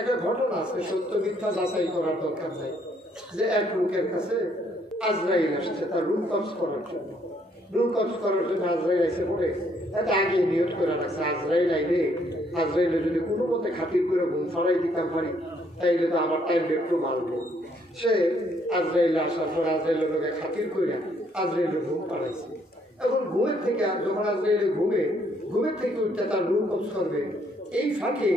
একটা ঘটনা আছে, সত্য মিথ্যা যাচাই করার দরকার নাই, যে এক লোকের কাছে আজরাইল আসছে তার রুহ কবজ করার জন্য। রুহ কবজ করার জন্য আজরাইল এসে পড়ে এটা আগে নিয়ত করে রাখছে, আজরাইল আইলে আজরাইলে যদি কোনো মতে খাতির করে ঘুম ছড়াই দিতাম পারি তাইলে তো আমার টাইম একটু মারবো। সে আজরাইল আসার পর আজরাইলের লোকে খাতির করে আজরাইলের ঘুম পাড়াইছে। এখন ঘুমের থেকে যখন আজরাইলে ঘুমের থেকে উঠতে তার রুহ কবজ করবে, এই ফাঁকে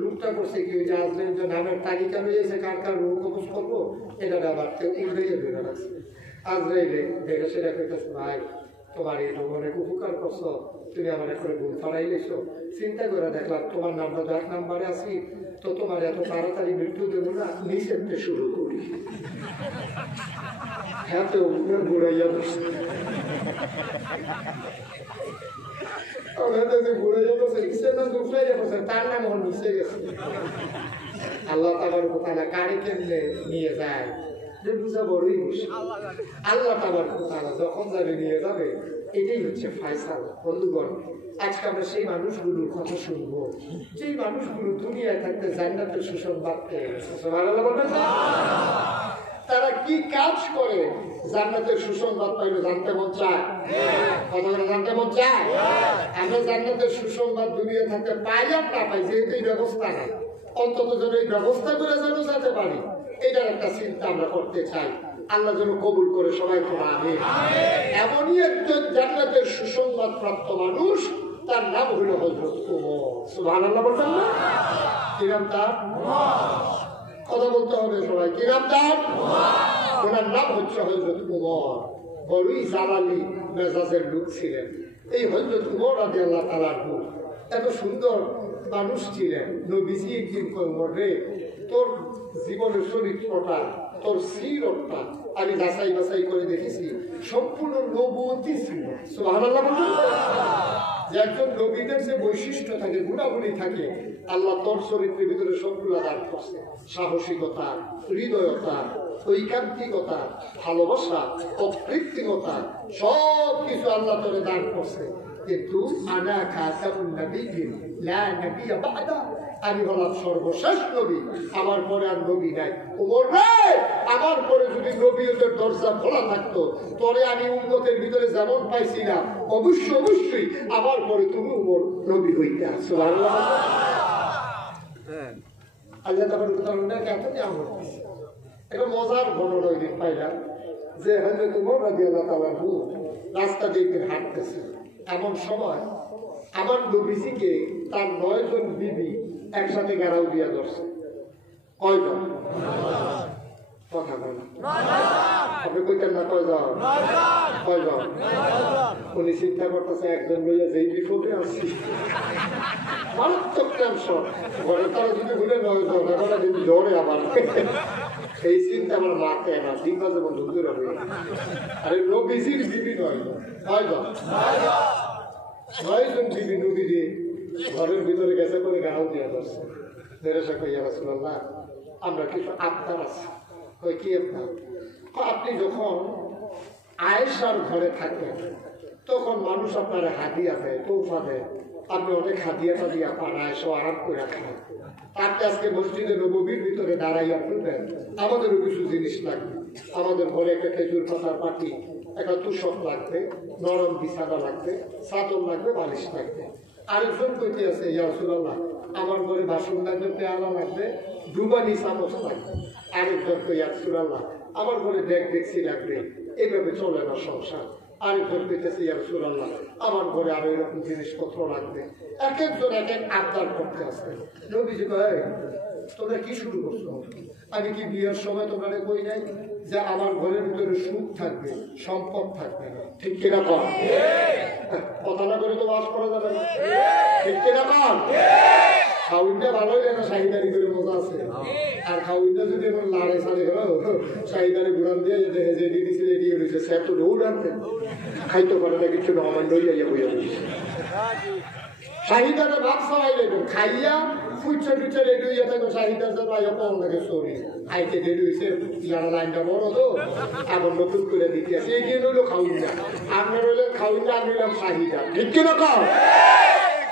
লোকটা করছে কি, ওই যে আজরাইল যে নামের তালিকা রয়েছে কার কার রুহ কবজ করবো, এটা আবার কেউ উল্টাইয়ে ধরে রাখছে। আজরাইলে দেখে সেটা কইতেছে, ভাই তোমার এই অনেক উপকার করছো, তুমি আমার এখন ঘুম ফাড়াই লেছো, চিন্তা করে দেখলাম তোমার নাম্বার 1 নাম্বারে আছি, তো তোমার এত তাড়াতাড়ি মৃত্যু দেবো না, নিচেতে শুরু করি। হ্যাঁ তো ঘুরাইয়া বসে তার নাম ওর নিচে গেছে। আল্লাহ তাআলা কারে কেমনে নিয়ে যায় বুঝা বড়ই মুশকিল। আল্লাহ তাআলা যখন যাবে নিয়ে যাবে, এটাই হচ্ছে ফায়সালা। বন্ধুগণ, আজকে আমরা সেই মানুষগুলোর কথা শুনবো যেই মানুষগুলো দুনিয়ায় থাকতে জান্নাতের সুসংবাদ পেয়ে গেছে। সুবহানাল্লাহ বলবেন না? তারা কি কাজ করে জান্নাতের সুসংবাদ পাইলো জানতে মন চায়? কথা বলে জানতে মন চায়? আমরা জান্নাতের সুসংবাদ দুনিয়া থাকতে পাইলাম না পাই, যেহেতু এই ব্যবস্থা নাই, অন্তত যেন এই ব্যবস্থা করে যেন যেতে পারি, এটার একটা চিন্তা আমরা করতে চাই। আল্লাহ যেন কবুল করে সবাই তোরা আমিন। এমনই একজন জান্নাতের সুসংবাদ প্রাপ্ত মানুষ, তার নাম হলো হযরত ওমর। সুবহানাল্লাহ বলবেন না? কি নাম তার? কথা বলতে হবে সবাই, কি নাম তার? ওনার নাম হচ্ছে হযরত ওমর। বড়ই জালালি মেজাজের লোক ছিলেন এই হযরত ওমর রাদিয়াল্লাহু তাআলা আনহু। এত সুন্দর মানুষ ছিলেন। নবীজি একদিন কয়, ওমর রে, তোর জীবনের চরিত্রটা, তোর সিরতটা আমি যাচাই বাছাই করে দেখেছি, সম্পূর্ণ নবুয়তি ছিল। সুবহানাল্লাহ বলবেন? যে একজন নবীদের যে বৈশিষ্ট্য থাকে, গুণাবলী থাকে, আল্লাহ তোর চরিত্রের ভিতরে সবগুলো দান করছে। সাহসিকতা, হৃদয়তা, ঐকান্তিকতা, ভালোবাসা, অকৃত্রিমতা, সব কিছু আল্লাহ তোরে দান করছে। কিন্তু আনা খাতামুন নবিয়্যিন লা নবিয়্য বা'দা, আমি হলাম সর্বশেষ নবী, আমার পরে আর নবী নাই। ওমর রে, আমার পরে যদি নবীয়তের দরজা খোলা থাকতো, তোরে আমি উম্মতের ভিতরে যেমন পাইছি না, অবশ্যই আমার পরে তুমি ওমর নবী হইতে। সুবহানাল্লাহ। আল্লাহ তাআলার উদাহরণটা এত নিয়ামত দিয়েছে। একটা মজার ঘটনা ওই দিন পাইলাম, যে হযরত ওমর রাদিয়াল্লাহু তাআলা রাস্তা দিয়ে হাঁটতেছে, এমন সময় আমার নবীজিকে তার 9 জন বিবি একসাথে গাড়াও দিয়া ধরছে। কয়জন? কথা বল, আপনি কইতেন না কয়জন? কয়জন? উনি চিন্তা করতেছে একজন বলে যেই বিপদে আছি, মারাত্মক টেনশন, ঘরে তারা যদি বলে 9 জন, এখন কিন্তু জ্বরে আমার, এই চিন্তা আমার মাথায় না, দিন বাজে বন্ধু দূর হবে। আরে নবীজির বিবি 9 জন, কয়জন? 9 জন বিবি নবীজি ঘরের ভিতরে গেছে করে গাড়াও দিয়া ধরছে। রাসূলুল্লাহ, আমরা কিছু আবদার আছে। কি আপনার? আপনি যখন আয়েশার ঘরে থাকেন, তখন মানুষ আপনার হাদিয়া দেয়, তোফা দেয়, আপনি অনেক হাদিয়া টাদিয়া পান, আয়েশা আরাম করে রাখেন। আপনি আজকে মসজিদে নববীর ভিতরে দাঁড়াইয়া পড়বেন, আমাদেরও কিছু জিনিস লাগবে। আমাদের ঘরে একটা খেজুর পাতার পাটি, একটা তুষক লাগবে, নরম বিছানা লাগবে, চাদর লাগবে, বালিশ লাগবে। আরেকজন কইতে আছে, ইয়া রাসূলুল্লাহ, আমার ঘরে বাসন লাগবে, পেয়ালা লাগবে, ডুবানি চামচ লাগবে। আরেকজন কই, ইয়া রাসূলুল্লাহ, আমার ঘরে দেখছি লাগবে, এইভাবে চলে না সংসার। আরেকজন কইতেছে, ইয়া রাসূলুল্লাহ, আমার ঘরে আরো এরকম জিনিসপত্র লাগবে। এক একজন এক এক আবদার করতে আছে। নবীজি কয়, তোমরা কি শুরু করছো? আমি কি বিয়ের সময় তোমরা কই নাই যে আমার ঘরের ভিতরে সুখ থাকবে, সম্পদ থাকবে? ঠিক কিনা কর? কথা না করে তো বাস করা যাবে না। ঠিক কিনা কর? খাউনটা ভালোই না, শাহিদারি করে মজা আছে। আর খাউনটা যদি এখন লাড়ে সাড়ে শাহিদারি ঘুরান দিয়ে যে দিদিছে রেডি হয়েছে, সে তো দৌড় আনতে খাইতে পারে না, কিছু নমান লইয়া বইয়া দিয়েছে। শাহিদারে ভাত খাওয়াইলে খাইয়া ফুচা টুচা রেডি হইয়া থাকো, শাহিদার জন্য কম লাগে সরি আইতে রেডি হয়েছে, ইয়ারা লাইনটা বড় তো, এখন নতুন করে দিতে আছে। এই গিয়ে রইল খাউনটা, আমরা রইলেন খাউনটা, আমি রইলাম শাহিদা। ঠিক কিনা কম?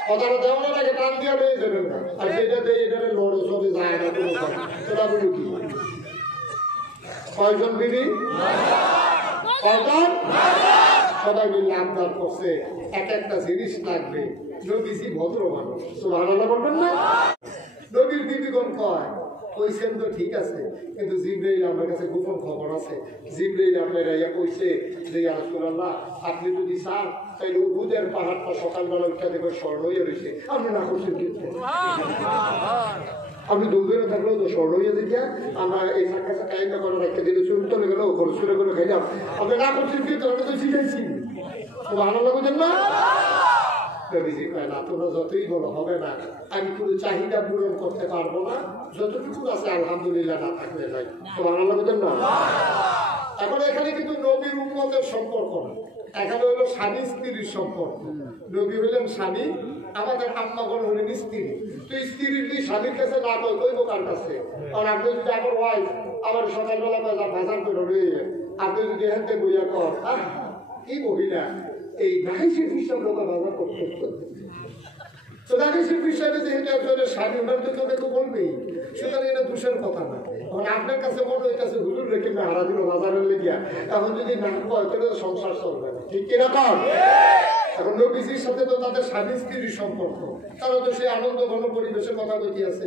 কথাটা তেমন লাগে, টান দিয়া পেয়ে যাবেন না। আর যেটা দেয় এটা লড়ে চলে যায় না, তোরা বলু কি কয়জন বিবি কয়জন সবাই মিলে আবদার করছে এক একটা জিনিস লাগবে নবীজি ভদ্র মানুষ সুবহানাল্লাহ বলবেন না নবীর বিবিগণ কয় কইছেন তো ঠিক আছে কিন্তু জিবরাইল আমার কাছে গোপন খবর আছে জিবরাইল আপনার ইয়া কইছে যে ইয়া রাসূলুল্লাহ আপনি যদি চান তাহলে উহুদের পাহাড়টা সকালবেলা উঠে দেখে স্বর্ণ হয়ে রয়েছে আপনি না করছেন কিন্তু আপনি দুধের থাকলেও তো স্বর্ণ হয়ে দেখে আমরা এই কাছে কাইটা করে রেখে দিলে চলে গেল খরচুরে করে খাইলাম আপনি না করছেন কিন্তু আমরা তো শিখাইছি তো ভালো লাগছেন না তোমরা যতই বলো হবে না আমি পুরো চাহিদা পূরণ করতে পারবো না যতটুকু আছে আলহামদুলিল্লাহ না থাকলে নাই তো ভালো লাগছেন না এখন এখানে কিন্তু নবীর উম্মতের সম্পর্ক না এখানে হলো স্বামী স্ত্রীর সম্পর্ক নবী হলেন স্বামী আমাদের আম্মাগণ হলেন স্ত্রী তো স্ত্রীর যদি স্বামীর কাছে না কই কইব কার কাছে কারণ আপনি যদি আমার ওয়াইফ আমার সকালবেলা বাজার করে রয়ে আপনি যদি এখান থেকে বইয়া কর কি মহিলা এই নাহিসের হিসাব লোক বাজার করতে তো নাহিসের হিসাবে যেহেতু একজনের স্বামী ওনার তো কেউ বলবেই সুতরাং এটা দোষের কথা না এখন আপনার কাছে মনে হইতেছে হুজুর রেখে হারা দিল বাজারের লেগিয়া এখন যদি না কয় তাহলে সংসার চলবে না ঠিক কিনা কর এখন নবীজির সাথে তো তাদের স্বামী স্ত্রীর সম্পর্ক তারা তো সেই আনন্দ ঘন পরিবেশের কথা কইতে আছে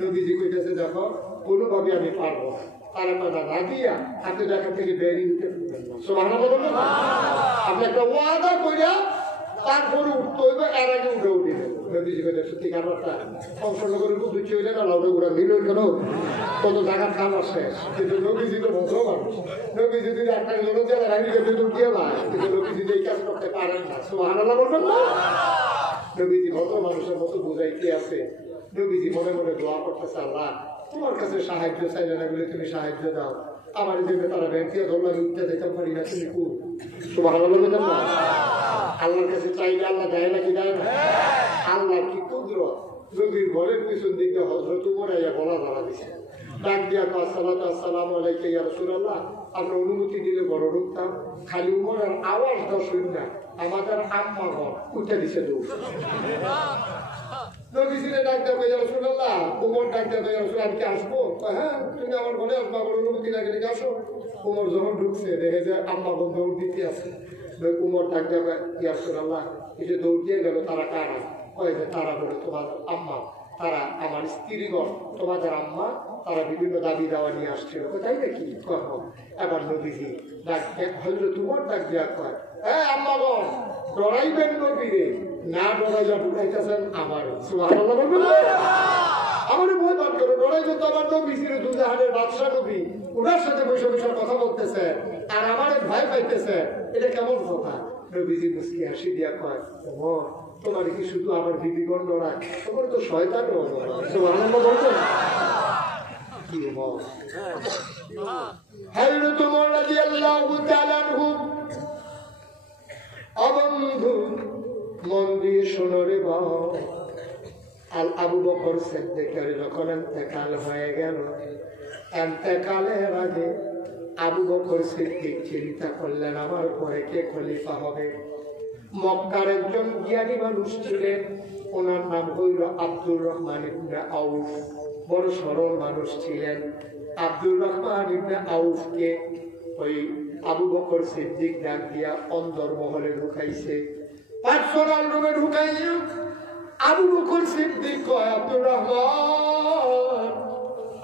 নবীজি কইতেছে দেখো কোনোভাবে আমি পারবো না তারা কথা না দিয়া আপনি দেখা থেকে বেরিয়ে নিতে সুবহানাল্লাহ বলবেন আপনি একটা ওয়াদা কইরা তারপরে উঠতে হইবে এর আগে উঠে উঠিবে নবীজি কইতে সত্যি কারণটা সংসর্ণগরের বুদ্ধি চলে না লাউডে ঘোরা মিল কেন কত জায়গার খাবার শেষ কিন্তু নবীজি তো ভদ্র মানুষ নবীজি যদি একটা লোক যারা রাখি গেছে তো দিয়ে না কিন্তু নবীজি এই কাজ করতে পারেন না সুবহানাল্লাহ বলবেন না নবীজি ভদ্র মানুষের মতো বুঝাইতে আছে নবীজি মনে মনে দোয়া করতেছে আল্লাহ তোমার কাছে সাহায্য চাইলে না বলে তুমি সাহায্য দাও আমার দেবে তারা ব্যাংকে ধরলাম উঠতে দেখতে পারি না তুমি খুব সুবহানাল্লাহ বলবেন না আল্লাহর কাছে চাইলে আল্লাহ দেয় নাকি দেয় না আল্লাহ কি কুদরত নবীর ঘরের পিছন দিকে হযরত উমর আইয়া গলা ধরা দিছে ডাক দিয়া আসসালামু আলাইকা ইয়া রাসূলুল্লাহ আমরা অনুমতি দিলে বড় ঢুকতাম খালি উমরের আওয়াজটা শুনি না আমাদের আম্মা ঘর উঠে দিছে দৌড় নবীজিরে ডাক দেয়া ইয়া রাসূলুল্লাহ উমর ডাক দেয়া ইয়া রাসূল আমি কি আসবো হ্যাঁ তুমি আমার ঘরে আসবা আমার অনুমতি লাগে নাকি আসো উমর যখন ঢুকছে দেখে যে আম্মা বোন দৌড় দিতে আছে উমর ডাক দেয়া ইয়া রাসূলুল্লাহ এই যে দৌড় দিয়ে গেল তারা কারা কয় যে তারা বলে তোমার আম্মা তারা আমার স্ত্রীগণ তোমাদের আম্মা তারা বিভিন্ন দাবি দাওয়া নিয়ে আসছিল তাই নাকি কখন এবার নবীজি ডাক হজরত উমর ডাক দেয়া কয় হ্যাঁ আম্মাগণ ডরাইবেন নবীরে না ডরাইয়া ঢুকাইতেছেন আমার সুবহানাল্লাহ বলবেন আমারই ভয় বাদ করে ডরাইতে তো আমার নবীজির দুজাহানের বাদশাহ নবী ওনার সাথে বসে বসে কথা বলতেছে আর আমার ভয় পাইতেছে এটা কেমন কথা নবীজি মুস্কি হাসি দিয়া কয় ওমর তোমার কি শুধু আমার বিবিগণ ডরায় তোমার তো শয়তান সুবহানাল্লাহ বলছেন কি ওমর হযরত ওমর রাদিয়াল্লাহু তাআলা আনহু অবন্ধু মন দিয়ে শোনো রে বাবা আল আবু বকর সিদ্দিকের যখন ইন্তেকাল হয়ে গেল ইন্তেকালের আগে আবু বকর সিদ্দিক চিন্তা করলেন আমার পরে কে খলিফা হবে মক্কার একজন জ্ঞানী মানুষ ছিলেন ওনার নাম হইল আব্দুর রহমান ইবনে আউফ বড় সরল মানুষ ছিলেন আব্দুর রহমান ইবনে আউফকে ওই আবু বকর সিদ্দিক ডাক দিয়া অন্দর মহলে ঢুকাইছে পাঁচশোরাল রুমে ঢুকাইয়া আবু বকর সিদ্দিক কয় আব্দুর রহমান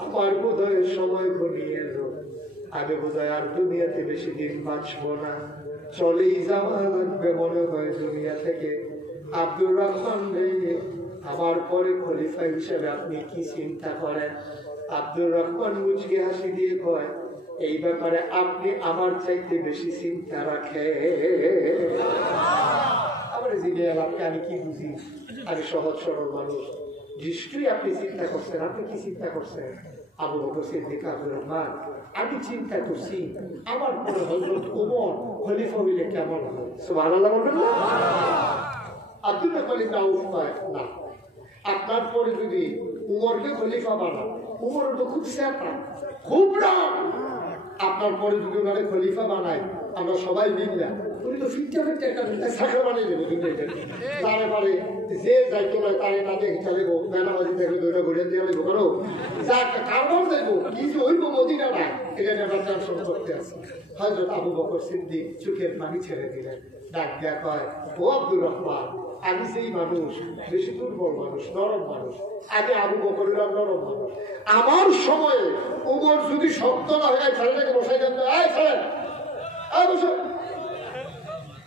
আমার বোধহয় সময় ঘনিয়ে এলো আমি বোধহয় আর দুনিয়াতে বেশি দিন বাঁচবো না চলেই যাওয়া লাগবে মনে হয় দুনিয়া থেকে আব্দুর রহমান আমার পরে খলিফা হিসেবে আপনি কি চিন্তা করেন আব্দুর রহমান মুচকি হাসি দিয়ে কয় এই ব্যাপারে আপনি আমার চাইতে বেশি চিন্তা রাখেন আমার জিজ্ঞাসা আপনি আমি কি বুঝি আমি সহজ সরল মানুষ নিশ্চয়ই আপনি চিন্তা করছেন আপনি কি চিন্তা করছেন আবু বকর সিদ্দিক আব্দুর রহমান আমি চিন্তা করছি আমার পরে হযরত ওমর খলিফা হইলে কেমন হয় সুবহানাল্লাহ বলবেন না আব্দুর রহমান ইবনে আউফ কয় না আপনার পরে যদি উমরকে খলিফা বানান উমর তো খুব সেটা খুব রাগ আপনার পরে যদি ওনারে খলিফা বানায় আমরা সবাই মিললাম তুমি তো ফিটটা একটা সাকর বানিয়ে দেবে কিন্তু তারে পারে যে দায়িত্ব নয় তারে না দেখে চালিব বেনাবাজি দেখে দৌড়া ঘুরে দিয়ে লাগবো কারো যা কারবার দেখবো কি যে হইব মদিনা না এটা নিয়ে টেনশন করতে আছে। হযরত আবু বকর সিদ্দিক চোখের পানি ছেড়ে দিলেন, ডাক দেয়া কয়, ও আব্দুর রহমান, আমি সেই মানুষ, বেশি দুর্বল মানুষ, নরম মানুষ, আমি আবু বকরের নরম মানুষ। আমার সময়ে উমর যদি শক্ত না হয়ে ছেলেটাকে বসাই দেন, এই ছেলে বসো,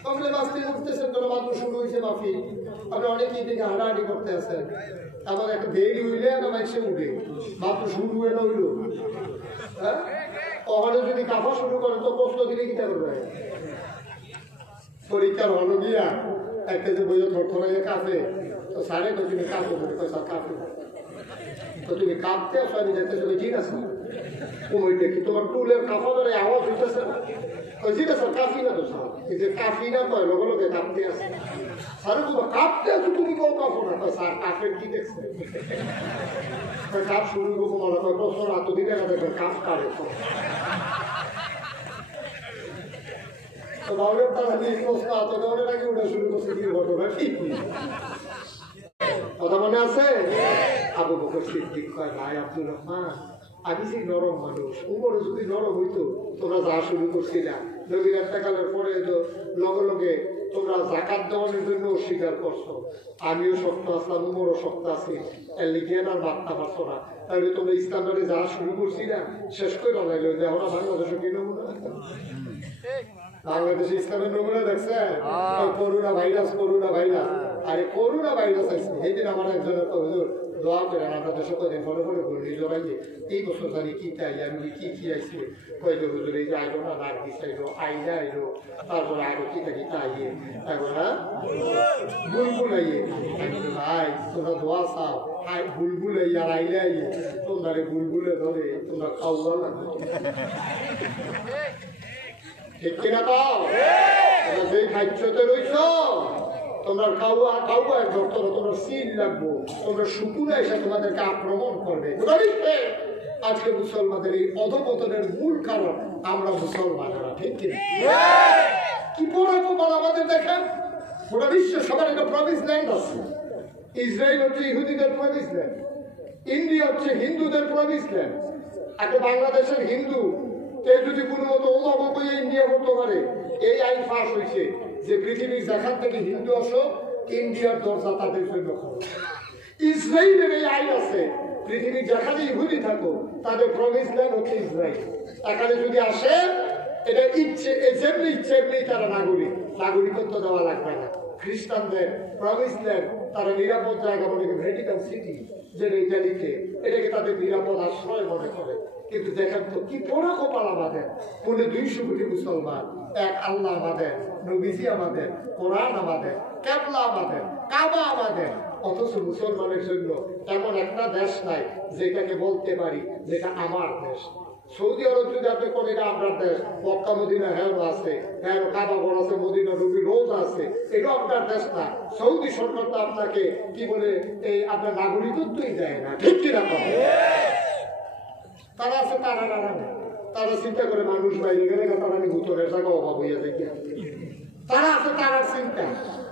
কমলে মাস্তি উঠতেছেন, কোনো মাত্র শুরু হয়েছে মাফি, আপনি অনেকেই দিকে হাঁটাহাঁটি করতে আসেন, আমার একটা দেরি হইলে একটা মানুষে উঠে মাত্র শুরু হয়ে না হইল, হ্যাঁ ওখানে যদি কাফা শুরু করেন তো প্রশ্ন দিলে কি করবে? পরীক্ষার হলো গিয়া একটা যে বইয়ে থরথরাইয়া কাঁপে, তো স্যারে তো তুমি কাঁপো বলে পয়সা কাঁপে, তো তুমি কাঁপতে আসো, আমি দেখতে চলে ঠিক আছে ওই দেখি তোমার টুলের কাঁপা ধরে আওয়াজ উঠতেছে না, ঠিক আছে কাফি না তো স্যার, এই যে কাফি না কয় লগে লগে কাঁপতে আসে, স্যার তোমার কাঁপতে আসো, তুমি কেউ কাঁপো না, স্যার কাফের কি দেখছে কাপ শুরু করবো মনে হয় প্রশ্ন এতদিন দেখা দেখবেন কাপ কারে তো ভাবের তারা যে প্রশ্ন এত ধরনের আগে ওটা শুরু করছে কি ঘটনা ঠিক কথা মনে আছে? আবু বকর সিদ্দিক কয়, ভাই আব্দুর রহমান, আমি সেই নরম মানুষ, উমরও যদি নরম হইতো তোমরা যা শুরু করছিলা, নবীর এতেকালের পরে তো লগে লগে তোমরা যাকাত দেওয়ানোর জন্য অস্বীকার করছো, আমিও শক্ত আসলাম, উমরও শক্ত আছি, এর লিখে আর বার্তা পারছো না, তাহলে তোমরা ইসলামের যা শুরু করছিলা শেষ করে বানাইলো, দেখো না বাংলাদেশে কি নমুনা, বাংলাদেশে ইসলামের নমুনা দেখছে, করোনা ভাইরাস, আরে করোনা ভাইরাস আছে, এই দিন আমার একজনের হুজুর দোয়া করেন আপনাদের সকলের ফলো ফলো করে জড়াইয়ে এই বছর জানি কি চাই আমি কি আইসি কয়েক হুজুর এই যে আইলো না নাক দিস আইলো আইলা আইলো তারপরে আরো কি আইয়ে তারপর হ্যাঁ বুলবুল আইয়ে ভাই তোমরা দোয়া চাও বুলবুল আইয়া আর আইলে আইয়ে তোমরা বুলবুলে ধরে তোমরা খাওয়া লাগবে ঠিক কিনা পাও, তোমরা যেই খাইতে রইছ তোমরা খাওয়া তোমরা সিল লাগবো, তোমরা শুকুরে এসে তোমাদেরকে আক্রমণ করবে। আজকে মুসলমানদের এই অধপতনের মূল কারণ আমরা মুসলমানেরা, ঠিক কিনা? কি পরাকপাল আমাদের দেখেন, গোটা বিশ্বে সবার একটা প্রভিন্স ল্যান্ড আছে, ইসরায়েল হচ্ছে ইহুদিদের প্রভিন্স ল্যান্ড, ইন্ডিয়া হচ্ছে হিন্দুদের প্রভিন্স ল্যান্ড। একটা বাংলাদেশের হিন্দু কেউ যদি কোনো মতো অভাব ইন্ডিয়া করতে পারে, এই আইন পাস হয়েছে যে পৃথিবীর যেখান থেকে হিন্দু আসো ইন্ডিয়ার দরজা তাদের জন্য খোলা। ইসরায়েলের এই আইন আছে পৃথিবীর যেখানে ইহুদি থাকো তাদের প্রভিন্স ল্যান্ড হচ্ছে ইসরায়েল, এখানে যদি আসে এটা ইচ্ছে যেমনি ইচ্ছে এমনি তারা নাগরিকত্ব দেওয়া লাগবে না। খ্রিস্টানদের প্রভিন্স ল্যান্ড তারা নিরাপদ জায়গা মনে করে, ভ্যাটিকান সিটি যেটা ইটালিতে, এটাকে তাদের নিরাপদ আশ্রয় মনে করে। কিন্তু দেখেন তো কি পোড়া কপাল আমাদের, 200 কোটি মুসলমান, এক আল্লাহ আমাদের, নবীজি আমাদের, কোরআন আমাদের, কেবলা আমাদের, কাবা আমাদের, অথচ মুসলমানের জন্য এমন একটা দেশ নাই যেটাকে বলতে পারি যেটা আমার দেশ। সৌদি আরব যদি আপনি কোন এটা আপনার দেশ, মক্কা মদিনা হ্যাঁ আছে, হ্যাঁ কাবা ঘর আছে, মদিনা নবী রোজ আছে, এটা আপনার দেশ না। সৌদি সরকার তো আপনাকে কি বলে এই আপনার নাগরিকত্বই দেয় না, ঠিক কিনা? তারা আছে তারা চিন্তা করে মানুষ বাইরে গেলে তারা ভূতরের জায়গা অভাব হইয়া যায়, তারা আছে তারার চিন্তা,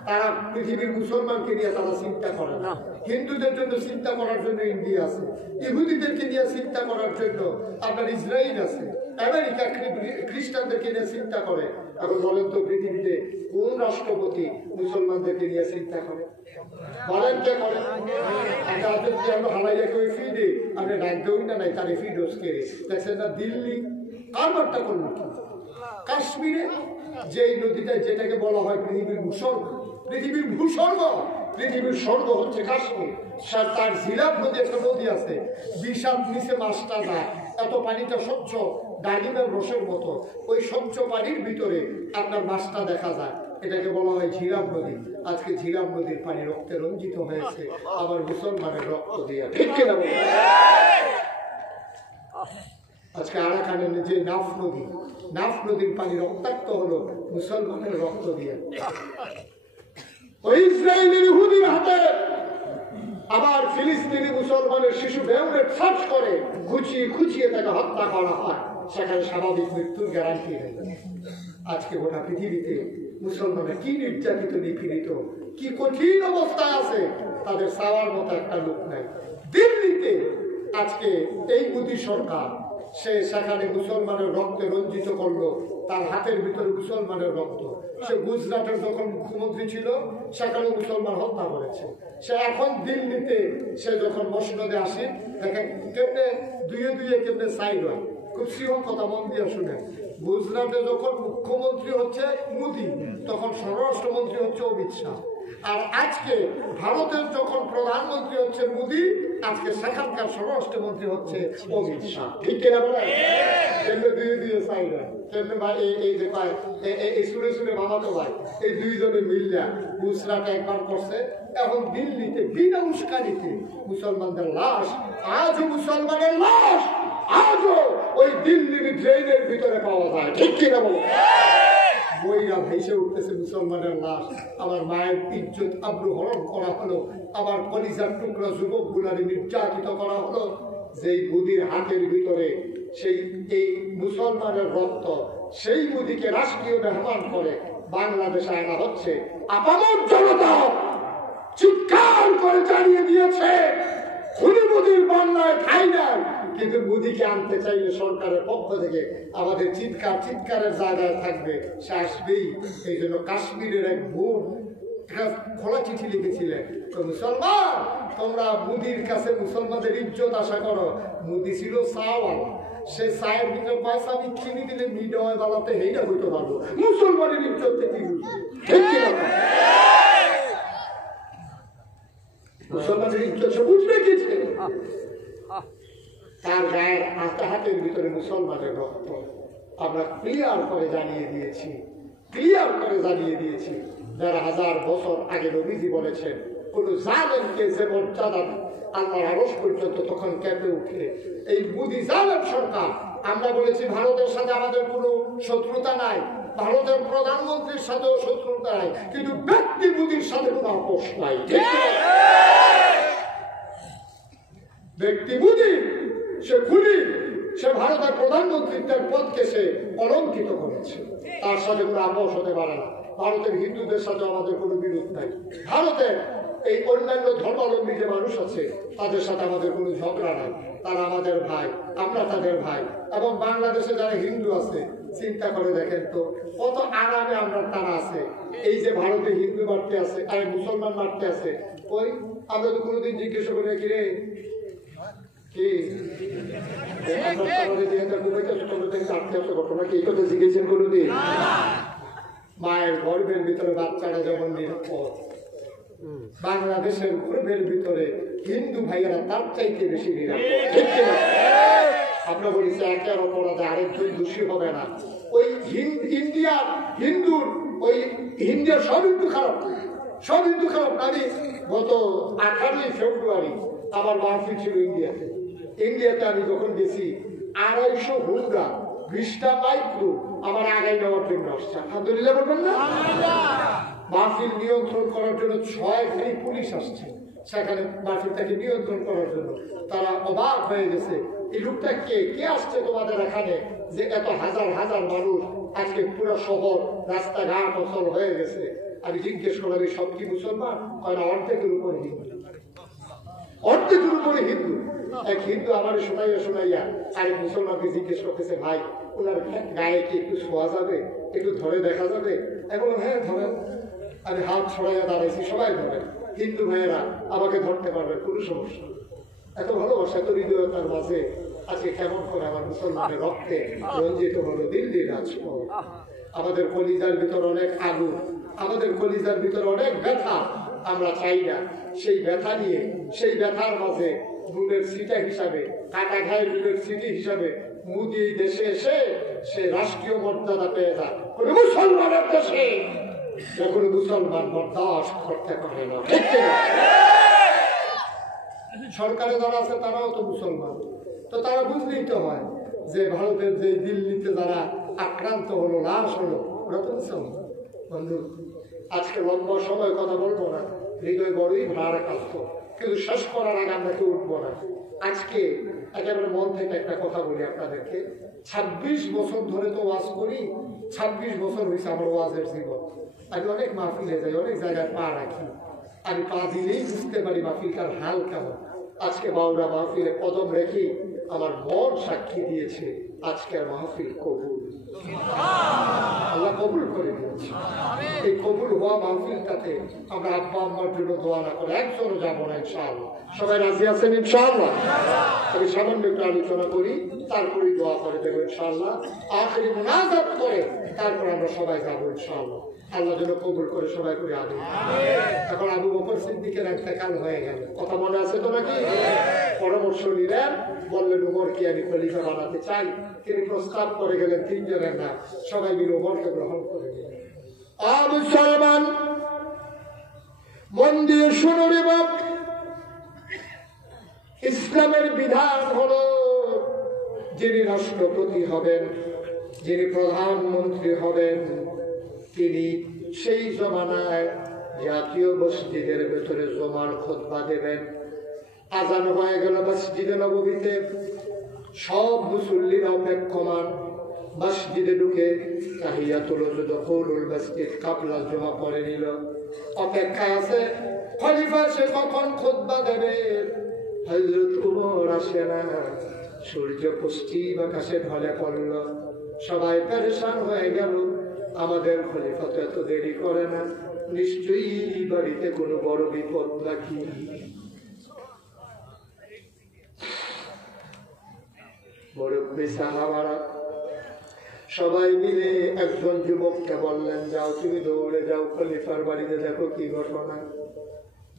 তারা পৃথিবীর মুসলমানকে নিয়ে তারা চিন্তা করে না। হিন্দুদের জন্য চিন্তা করার জন্য ইন্ডিয়া আছে, ইহুদিদেরকে নিয়ে চিন্তা করার জন্য আপনার ইসরায়েল আছে, আমেরিকা খ্রিস্টানদেরকে নিয়ে চিন্তা করে। এখন বলেন তো পৃথিবীতে কোন রাষ্ট্রপতি মুসলমানদেরকে নিয়ে চিন্তা করে? বলেন কে করে? আমরা হালাইয়া করে ফি দিই, আপনি ডাক দেই না নাই তার ফি ডোজ কে দেখছেন না? দিল্লি কারবারটা করলো কি? কাশ্মীরে যে নদীটা যেটাকে বলা হয় পৃথিবীর ভূস্বর্গ, পৃথিবীর স্বর্গ হচ্ছে কাশ্মীর, তার জিরাফ নদী একটা নদী আছে, বিশাল নিচে মাছটা যায়, এত পানিটা স্বচ্ছ ডালিমের রসের মতো, ওই স্বচ্ছ পানির ভিতরে আপনার মাছটা দেখা যায়, এটাকে বলা হয় ঝিরাম নদী। আজকে ঝিরাম নদীর পানি রক্তে রঞ্জিত হয়েছে আবার মুসলমানের রক্ত দিয়ে, ঠিক কিনা বলে? আজকে আরাকানের যে নাফ নদীর পানি রক্তাক্ত হলো মুসলমানের রক্ত দিয়ে। ওই ইসরায়েলের ইহুদির হাতে আবার ফিলিস্তিনি মুসলমানের শিশু বেউনের সার্চ করে খুঁচিয়ে তাকে হত্যা করা হয়, সেখানে স্বাভাবিক মৃত্যুর গ্যারান্টি নেই। আজকে গোটা পৃথিবীতে মুসলমানরা কি নির্যাতিত নিপীড়িত, কি কঠিন অবস্থায় আছে, তাদের চাওয়ার মতো একটা লোক নাই। দিল্লিতে আজকে এই মোদী সরকার সে সেখানে মুসলমানের রক্তে রঞ্জিত করলো, তার হাতের ভিতরে মুসলমানের রক্ত। সে গুজরাটের যখন মুখ্যমন্ত্রী ছিল সেখানে মুসলমান হত্যা করেছে। সে এখন দিল্লিতে সে যখন মসনদে আসে দেখেন কেমনে দুয়ে দুয়ে কেমনে সাইড হয়। খুব শ্রীমন কথা মন দিয়ে শুনে, গুজরাটে যখন মুখ্যমন্ত্রী হচ্ছে মোদী, তখন স্বরাষ্ট্রমন্ত্রী হচ্ছে অমিত শাহ। আর আজকে ভারতের যখন প্রধানমন্ত্রী হচ্ছে মোদী, আজকে সেখানকার স্বরাষ্ট্রমন্ত্রী হচ্ছে অমিত শাহ। ঠিক কিনা বলে কেমনে দুয়ে দুয়ে সাইড হয়, কেমনে ভাই এই যে এই সুরে সুরে মামাতো ভাই, এই দুইজনে মিললে গুজরাটে একবার করছে। এখন দিল্লিতে বিনা উস্কানিতে মুসলমানদের লাশ, আজও মুসলমানের লাশ আজও ওই দিল্লির ড্রেনের ভিতরে পাওয়া যায়। ঠিক কিনা বলো? বইরা ভেসে উঠতেছে মুসলমানের লাশ। আমার মায়ের ইজ্জত আব্রু হরণ করা হলো, আমার কলিজার টুকরা যুবক গুলারে নির্যাতিত করা হলো। যেই মুদির হাতের ভিতরে সেই এই মুসলমানের রক্ত, সেই মুদিকে রাষ্ট্রীয় মেহমান করে বাংলাদেশে আনা হচ্ছে। আপামর জনতা চিৎকার করে জানিয়ে দিয়েছে খুনি মোদির বাংলায় ঠাঁই নাই। কিন্তু মোদিকে আনতে চাইলে সরকারের পক্ষ থেকে আমাদের চিৎকারের জায়গায় থাকবে, সে আসবেই। এই জন্য কাশ্মীরের এক বোন খোলা চিঠি লিখেছিলেন, মুসলমান তোমরা মোদির কাছে মুসলমানদের ইজ্জত আশা করো। মোদি ছিল চাওয়ালা, সে চায়ের ভিতরে পয়সা আমি চিনি দিলে মিডিয়ায় বালাতে হেইটা হইতে পারবো, মুসলমানের ইজ্জত থেকে মুসলমানের ইজ্জত সে বুঝবে গেছে। তার গায়ের হাতের ভিতরে মুসলমানের রক্ত। আমরা ক্লিয়ার করে জানিয়ে দিয়েছি যারা 1000 বছর আগে নবীজি বলেছেন কোন জালেমকে যে মর্যাদা আল্লাহর আরশ পর্যন্ত তখন কেঁপে উঠে। এই মোদী জালেম সরকার, আমরা বলেছি ভারতের সাথে আমাদের কোনো শত্রুতা নাই, ভারতের প্রধানমন্ত্রীর সাথেও শত্রুতা নাই, কিন্তু ব্যক্তি মোদীর সাথে কোনো আপোষ নাই। ব্যক্তি মোদী সে খুনি, সে ভারতের প্রধানমন্ত্রীর পদকে সে অলঙ্কিত করেছে, তার সাথে কোনো আপোষ হতে পারে না। ভারতের হিন্দুদের সাথে আমাদের কোনো বিরোধ নাই, ভারতের এই অন্যান্য ধর্মাবলম্বী যে মানুষ আছে তাদের সাথে আমাদের কোনো ঝগড়া নাই। তারা আমাদের ভাই, আমরা তাদের ভাই। এবং বাংলাদেশে যারা হিন্দু আছে চিন্তা করে দেখেন তো কত আরামে আমরা তারা আছে। এই যে ভারতে হিন্দু মারতে আছে আর মুসলমান মারতে আছে, ওই আমরা তো কোনোদিন জিজ্ঞেস করি কি রে কি ঘটনা কি কথা জিজ্ঞেসেন কোনোদিন? মায়ের গর্ভের ভিতরে বাচ্চারা যেমন নিরাপদ, বাংলাদেশের গর্ভের ভিতরে হিন্দু ভাইয়েরা তার চাইতে বেশি নিরাপদ। আমরা বলেছি একের অপরাধে আরেকজন দোষী হবে না। ওই ইন্ডিয়ার হিন্দুর ওই হিন্দিয়া সব হিন্দু খারাপ, সব হিন্দু খারাপ। আমি গত 18 ফেব্রুয়ারি আমার মাহফিল ছিল ইন্ডিয়াতে আমি যখন গেছি 250 হুন্ডা 20টা মাইক্রো আমার আগায় নেওয়ার জন্য আসছে। আলহামদুলিল্লাহ বলবেন না? মাহফিল নিয়ন্ত্রণ করার জন্য 6 গাড়ি পুলিশ আসছে সেখানে মাহফিলটাকে নিয়ন্ত্রণ করার জন্য। তারা অবাক হয়ে গেছে, এই লোকটা কে আসছে তোমাদের এখানে যে এত হাজার হাজার মানুষ আজকে পুরো শহর রাস্তাঘাট অচল হয়ে গেছে। আমি জিজ্ঞেস করলাম সব কি মুসলমান? কয় না, অর্ধেকের উপরে হিন্দু, অর্ধেকের উপরে হিন্দু। এক হিন্দু আমার শোনাইয়া আরেক মুসলমানকে জিজ্ঞেস করতেছে, ভাই ওনার গায়ে কি একটু ছোঁয়া যাবে, একটু ধরে দেখা যাবে? এখন হ্যাঁ ধরেন। আমি হাত ছড়াইয়া দাঁড়াইছি, সবাই ধরেন। হিন্দু ভাইয়েরা আমাকে ধরতে পারবে, কোনো সমস্যা। এত ভালোবাসা, এত হৃদয়তার মাঝে আজকে কেমন করে আমার মুসলমানের রক্তে রঞ্জিত হলো দিল্লির রাজপথ। আমাদের কলিজার ভিতর অনেক আগুন, আমাদের কলিজার ভিতর অনেক ব্যথা। আমরা চাই না সেই ব্যথা নিয়ে, সেই ব্যথার মাঝে নুনের সিটা হিসাবে, কাটা ঘায়ের নুনের সিটি হিসাবে মোদী এই দেশে এসে সে রাষ্ট্রীয় মর্যাদা পেয়ে যায়। কোন মুসলমানের দেশে যখন মুসলমান বরদাস্ত করতে পারে না। সরকারে যারা আছে তারাও তো মুসলমান, তো তারা বুঝলেই তো হয় যে ভারতের যে দিল্লিতে যারা আক্রান্ত হলো, লাশ হলো, ওরা তো মুসলমান। বন্ধু, আজকে লম্বা সময় কথা বলবো না, হৃদয় বড়ই ভারাক্রান্ত। কিন্তু শেষ করার আগে আমরা কেউ উঠবো না। আজকে একেবারে মন থেকে একটা কথা বলি আপনাদেরকে, 26 বছর ধরে তো ওয়াজ করি, 26 বছর হয়েছে আমার ওয়াজের জীবন। আমি অনেক মাহফিলে যাই, অনেক জায়গায় পা রাখি, আমি পা দিলেই বুঝতে পারি মাহফিলটার হাল কেমন। আজকে বাউরা মাহফিলে কদম রেখে আমার মন সাক্ষী দিয়েছে আজকের মাহফিল কবুল, আল্লাহ কবুল করে দিয়েছে। এই কবুল হওয়া মাহফিলটাতে আমরা আব্বা আম্মার জন্য দোয়া না করে একজনও যাবো না ইনশাআল্লাহ। সবাই রাজি আছেন ইনশাআল্লাহ? আমি সামান্য একটু আলোচনা করি, তারপরে দোয়া করে দেবো ইনশাআল্লাহ। আখেরি মুনাজাত করে তারপর আমরা সবাই যাবো ইনশাআল্লাহ। আল্লাহ যেন কবুল করে সবাই করে আগে। এখন আবু বকর সিদ্দিকের ইন্তেকাল হয়ে গেল, কথা মনে আছে তো নাকি? পরামর্শ নিলেন, বললেন উমরকে আমি খলিফা বানাতে চাই। তিনি প্রস্তাব করে গেলেন 3 জনের নাম, সবাই মিলে উমরকে গ্রহণ করে নিলেন। মুসলমান মন দিয়ে শুনুন, ইসলামের বিধান হলো যিনি রাষ্ট্রপতি হবেন, যিনি প্রধানমন্ত্রী হবেন, তিনি সেই জমানায় জাতীয় মসজিদের ভেতরে জমার খুতবা দেবেন। আজান হয়ে গেল মসজিদে নববীতে, সব মুসল্লিরা অপেক্ষমান। মসজিদে ঢুকে তাহিয়াতুল দুখুলুল মসজিদ কাবলা জমা করে নিল, অপেক্ষায় আছে খলিফা সে কখন খুতবা দেবে। হযরত ওমর আসে না, সূর্য পশ্চিম আকাশে ঢলে পড়ল। সবাই পেরেশান হয়ে গেল, আমাদের খলিফা তো এত দেরি করে না, নিশ্চয়ই বাড়িতে কোনো বড় বিপদ নাকি। মুরব্বি সাহাবারা সবাই মিলে একজন যুবককে বললেন, যাও তুমি দৌড়ে যাও খলিফার বাড়িতে, দেখো কি ঘটনা।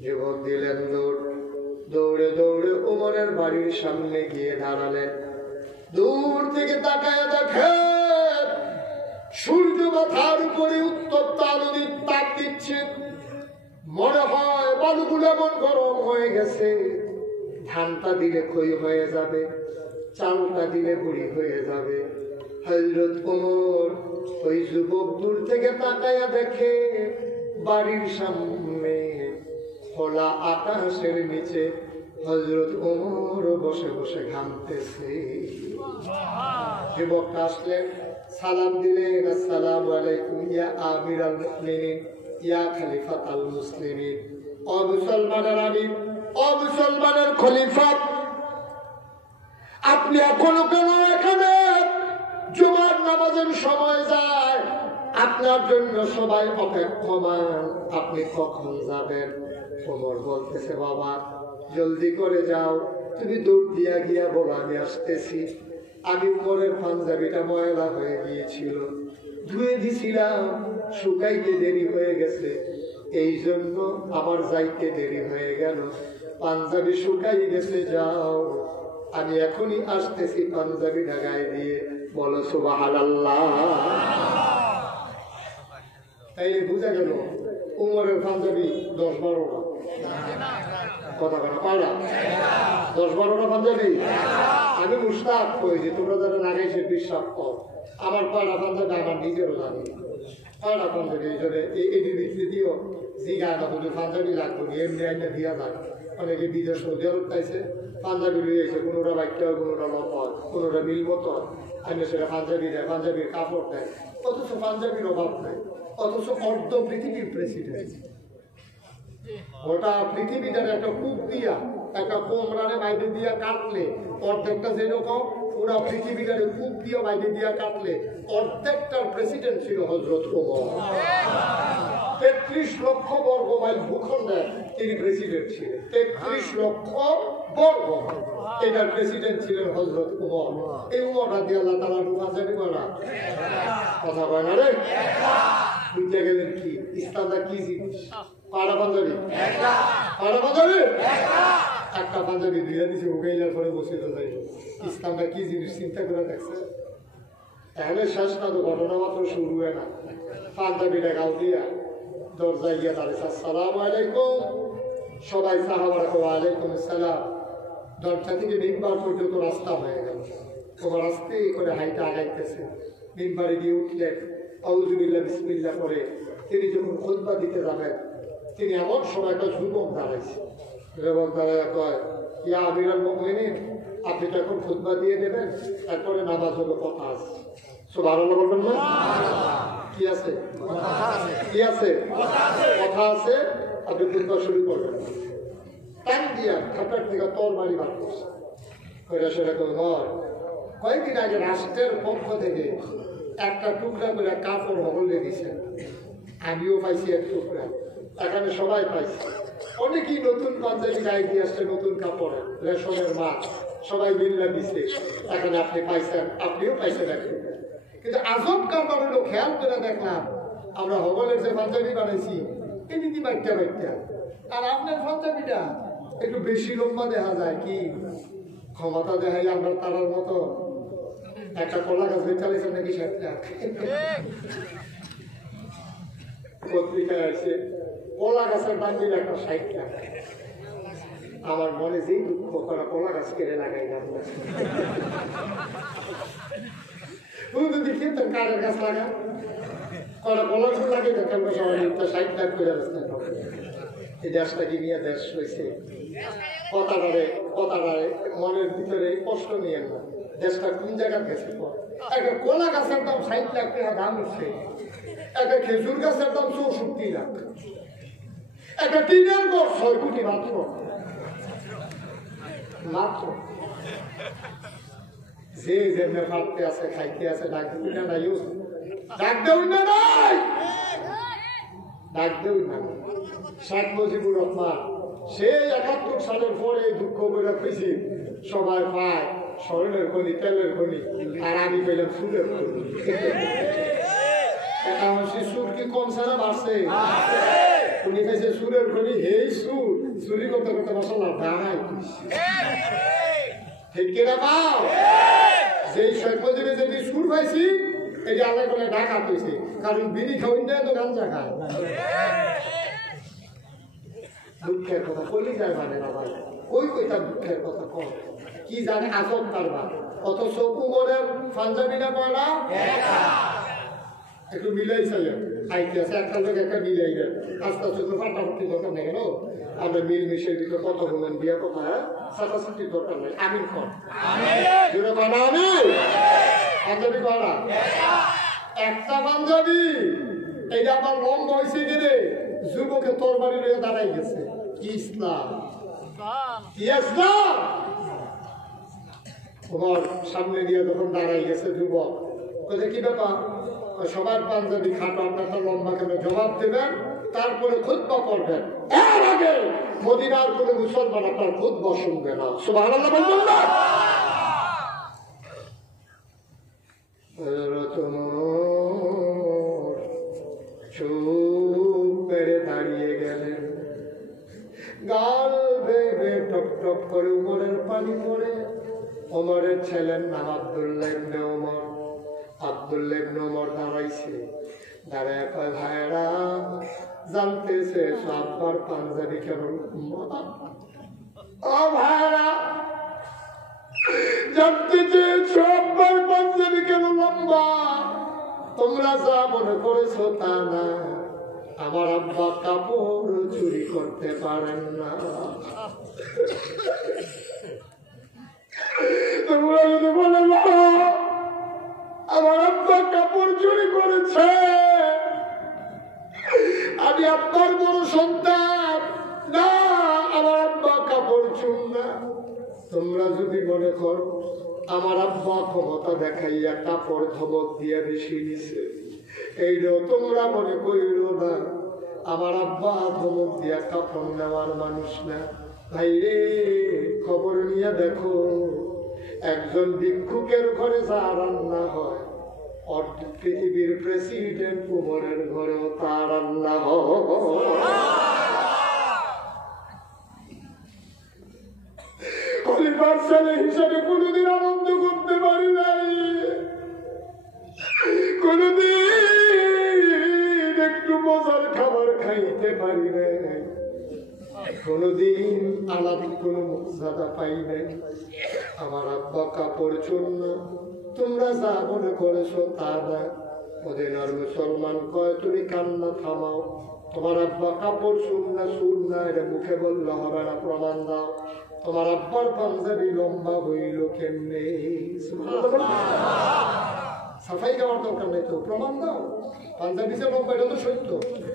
যুবক দিলেন দৌড়, দৌড়ে দৌড়ে ওমরের বাড়ির সামনে গিয়ে দাঁড়ালেন। দূর থেকে তাকায় দেখে সূর্য মাথার উপরে উত্তপ্ত আলোর তাপ দিচ্ছে। মনে হয় বালুগুলো এমন গরম হয়ে গেছে, ধানটা দিলে ক্ষয় হয়ে যাবে, চালটা দিলে বুড়ি হয়ে যাবে। হযরত ওমর ওই যুবক দূর থেকে তাকায়া দেখে বাড়ির সামনে খোলা আকাশের নিচে হযরত ওমর বসে বসে ঘামতেছে। যুবকটা আসলেন, সালাম দিলেন, আসসালামু আলাইকুম ইয়া আমিরাল মুমিনিন, ইয়া খলিফাতুল মুসলিমিন। ও মুসলমানের আমির, ও মুসলমানের খলিফা, আপনি এখনো কেন এখানে? জুমার নামাজের সময় যায়, আপনার জন্য সবাই অপেক্ষমান, আপনি কখন যাবেন? ওমর বলতেছে, বাবা জলদি করে যাও, তুমি দৌড় দিয়া গিয়া বলো আমি আসতেছি। আমি উমরের পাঞ্জাবিটা ময়লা হয়ে গিয়েছিল, ধুয়ে দিছিলাম, শুকাইতে দেরি হয়ে গেছে, এই জন্য আমার যাইতে দেরি হয়ে গেল। পাঞ্জাবি শুকাই গেছে, যাও, আমি এখনই আসতেছি। পাঞ্জাবি ঢাকায় দিয়ে বলো সুবহানাল্লাহ। তাই বুঝা গেল উমরের পাঞ্জাবি 10-12টা, কথা কেন পায়রা 10-12টা পাঞ্জাবি। আমি মুশতাক কই যে তোমরা যারা লাগাইছে বিশ্বাস কর, আমার পায়রা পাঞ্জাবি আমার নিজেরও লাগে। পায়রা পাঞ্জাবি এই ভিতরে দিও জিগায় না, বলে পাঞ্জাবি লাগবে এমনি আইনা দিয়া যায়। অনেকে বিদেশ সৌদি আরব পাইছে, পাঞ্জাবি লইয়েছে, কোনোটা বাক্য, কোনোটা লম্বা, কোনোটা মিলমত, আইনে সেটা পাঞ্জাবি দেয়, পাঞ্জাবির কাপড় দেয়, অথচ পাঞ্জাবির অভাব নাই। অথচ অর্ধ পৃথিবীর প্রেসিডেন্ট, গোটা পৃথিবীটার একটা কূপ দিয়া, একটা কোমরানে বাইরে দিয়া কাটলে অর্ধেকটা যেরকম, পুরা পৃথিবীটারে কূপ দিয়া বাইরে দিয়া কাটলে অর্ধেকটার প্রেসিডেন্ট ছিল হযরত ওমর। 33 লক্ষ বর্গ মাইল ভূখণ্ডে তিনি প্রেসিডেন্ট ছিলেন। 33 লক্ষ বর্গ এটার প্রেসিডেন্ট ছিলেন হযরত ওমর। এই ওমর রাদিয়াল্লাহু তাআলা পাঞ্জাবি বলা কথা বলে না রে, বুঝতে গেলেন কি ইসলামটা কি জিনিস? পাড়া পাঞ্জাবি পাড়া পাঞ্জাবি একটা পাঞ্জাবি দিয়ে দিচ্ছে, উগাইলার পরে বসে তো যাই। ইসলামটা কি জিনিস চিন্তা করে দেখছে? তাহলে শেষ না তো, ঘটনা মাত্র শুরু হয় না। পাঞ্জাবিটা গাও দিয়া দরজায় গিয়ে দাঁড়িয়েছে, আসসালামু আলাইকুম। সবাই সাহাবারা কো ওয়ালাইকুম আসসালাম। দরজা থেকে মিম্বার পর্যন্ত রাস্তা হয়ে গেল, তোমার আস্তে করে হাইটা আগাইতেছে। মিম্বারে গিয়ে উঠলেন, আউযুবিল্লাহ বিসমিল্লাহ করে তিনি যখন খুতবা দিতে যাবেন, তিনি এমন সময় একটা যুবক দাঁড়াইছে, যেমন তারা কয় ইয়া আমিরুল মুমিনিন আপনি তো এখন খুতবা দিয়ে দেবেন, তারপরে নামাজ হলো কথা আছে। সুবহানাল্লাহ বলবেন না? কি আছে? কি আছে? কথা আছে। আপনি খুতবা শুরু করবেন, টান দিয়া খাতার দিকে তরবারি বার করছে। সেরকম নয়। কয়েকদিন আগে রাষ্ট্রের পক্ষ থেকে একটা টুকরা করে কাপড় হলে দিয়েছেন, আমিও পাইছি এক টুকরা, এখানে সবাই পাইছে। অনেকেই নতুন পাঞ্জাবি গায়ে দিয়ে আসছে, নতুন কাপড় রেশনের মাছ সবাই মিল্লা দিচ্ছে, এখানে আপনি পাইছেন, আপনিও পাইছেন এক টুকরা। কিন্তু আজব কারবার হলো, খেয়াল করে দেখলাম আমরা হগলের যে পাঞ্জাবি বানাইছি এই দিদি বাইকটা বাইকটা, আর আপনার পাঞ্জাবিটা একটু বেশি লম্বা দেখা যায়, কি ক্ষমতা দেখাই আমরা তারার মতো। একটা কলা গাছ চালিয়েছেন নাকি সাতটা পত্রিকায় আছে, কলা গাছের দাম দিলে একটা 60 টাকা। আমার মনে যেই দুঃখ করা, কলা গাছ কেড়ে লাগাই না যদি খেতেন কারের গাছ লাগা কলা কলা গাছ লাগে, দেখেন সবাই 60 টাকা করে রাস্তায়। এই দেশটা কি নিয়ে দেশ হয়েছে? কথাটারে মনের ভিতরে কষ্ট নিয়ে না, দেশটা কোন জায়গায় গেছে। একটা কলা গাছের দাম 60 লাখ টাকা দাম হচ্ছে, একটা খেজুর গাছের দাম 64 লাখ, একটা টিনের ঘর 6 কোটি মাত্র মাত্র। যে যেমনি পারতে আছে, খাইতে আছে, ডাক দেউই না নাই, ডাক দেউই না নাই, ডাক দেউই না। শেখ মুজিবুর রহমান সেই 71 সালের পরে দুঃখ করে পেয়েছি, সবাই পায় স্বর্ণের খনি, তেলের খনি, আর আমি পেলাম সুদের খনি। সুর কি কম ছাড়া বাড়ছে? উনি পেয়েছে সুরের খনি, হেই সুর চুরি করতে করতে মশলা দাঁড়াই। ঠিক কিনা পাও? যেই শেখ মুজিবে যেটি সুর পাইছি এটি আল্লাহ করে ঢাকা পেয়েছে, কারণ বিড়ি খাওয়াই না তো গাঞ্জা খায়। দুঃখের কথা কলি যায় মানে না ভাই, ওই তার দুঃখের কথা কম কি জানে, আজব কারবার। অথচ উমরের পাঞ্জাবিটা পড়া একটু মিলাই চাই খাইতে আছে, একটা লোক একটা মিলাই দেয়, আস্তে আস্তে ফাটাফাটি দরকার নেই। কেন আমরা মিল মিশের ভিতরে কত বলেন বিয়ে কথা ছাটাছাটির দরকার নেই। আমিন কর আমি পাঞ্জাবি পড়া একটা পাঞ্জাবি, এইটা আমার লম্বা হয়েছে গেলে যুবকের তরবারি লইয়া দাঁড়াই গেছে। কি ইসলাম? কি ইসলাম? তোমার সামনে দিয়ে যখন দাঁড়াই গেছে যুবক, বলছে কি ব্যাপার? সবার পাঞ্জাবি খাটো, আপনার তো লম্বা কেন? জবাব দেবেন, তারপরে খুতবা করবেন। এর আগে মদিনার কোন মুসলমান আপনার খুতবা শুনবে না। সুবহানাল্লাহ বলবেন না? চুপ করে দাঁড়িয়ে গেলেন, গাল বেয়ে টপ টপ করে উমরের পানি পড়ে। ওমরের ছেলের নাম আব্দুল্লাহ ইবনে ওমর। আব্দুল্লাহ ইবনে ওমর দাঁড়াইছে, দাঁড়ায় কয় ভাইরা জানতেছে আব্বার পাঞ্জাবি কেমন? ও ভাইরা জানতে চেয়েছো আব্বার পাঞ্জাবি কেন লম্বা? তোমরা যা মনে করেছো তা না, আমার আব্বা কাপড় চুরি করতে পারেন না। তোমরা যদি বলে আমার আব্বা কাপড় চুরি করেছে, আমি আব্বার বড় সন্তান না, আমার আব্বা কাপড় চুর না। তোমরা যদি মনে করো আমার আব্বা ক্ষমতা দেখাইয়া কাপড় ধমক দিয়ে বেশি নিছে, এইটাও তোমরা মনে করিল না, আমার আব্বা ধমক দিয়া কাপড় নেওয়ার মানুষ না। ভাই রে, খবর নিয়ে দেখো, একজন ভিক্ষুকের ঘরে যা রান্না হয়, পৃথিবীর প্রেসিডেন্ট উমরের ঘরেও তা রান্না হয়। খলিফার ছেলে হিসাবে কোনদিন আনন্দ করতে পারি নাই, কোনদিন একটু মজার খাবার খাইতে পারি নাই, কোনদিন আলাদা কোনো মর্যাদা পাই নাই। আমার আব্বা কাপড় চুন্ন, তোমরা যা মনে করেছো তা না। মদিনার মুসলমান কয় তুমি কান্না থামাও, তোমার আব্বা কাপড় শুন না এটা মুখে বললে হবে না, প্রমাণ দাও। তোমার আব্বার পাঞ্জাবি লম্বা হইল কেমনে? সাফাই গাওয়ার দরকার নেই তো, প্রমাণ দাও। পাঞ্জাবি যে লম্বা এটা তো সত্য,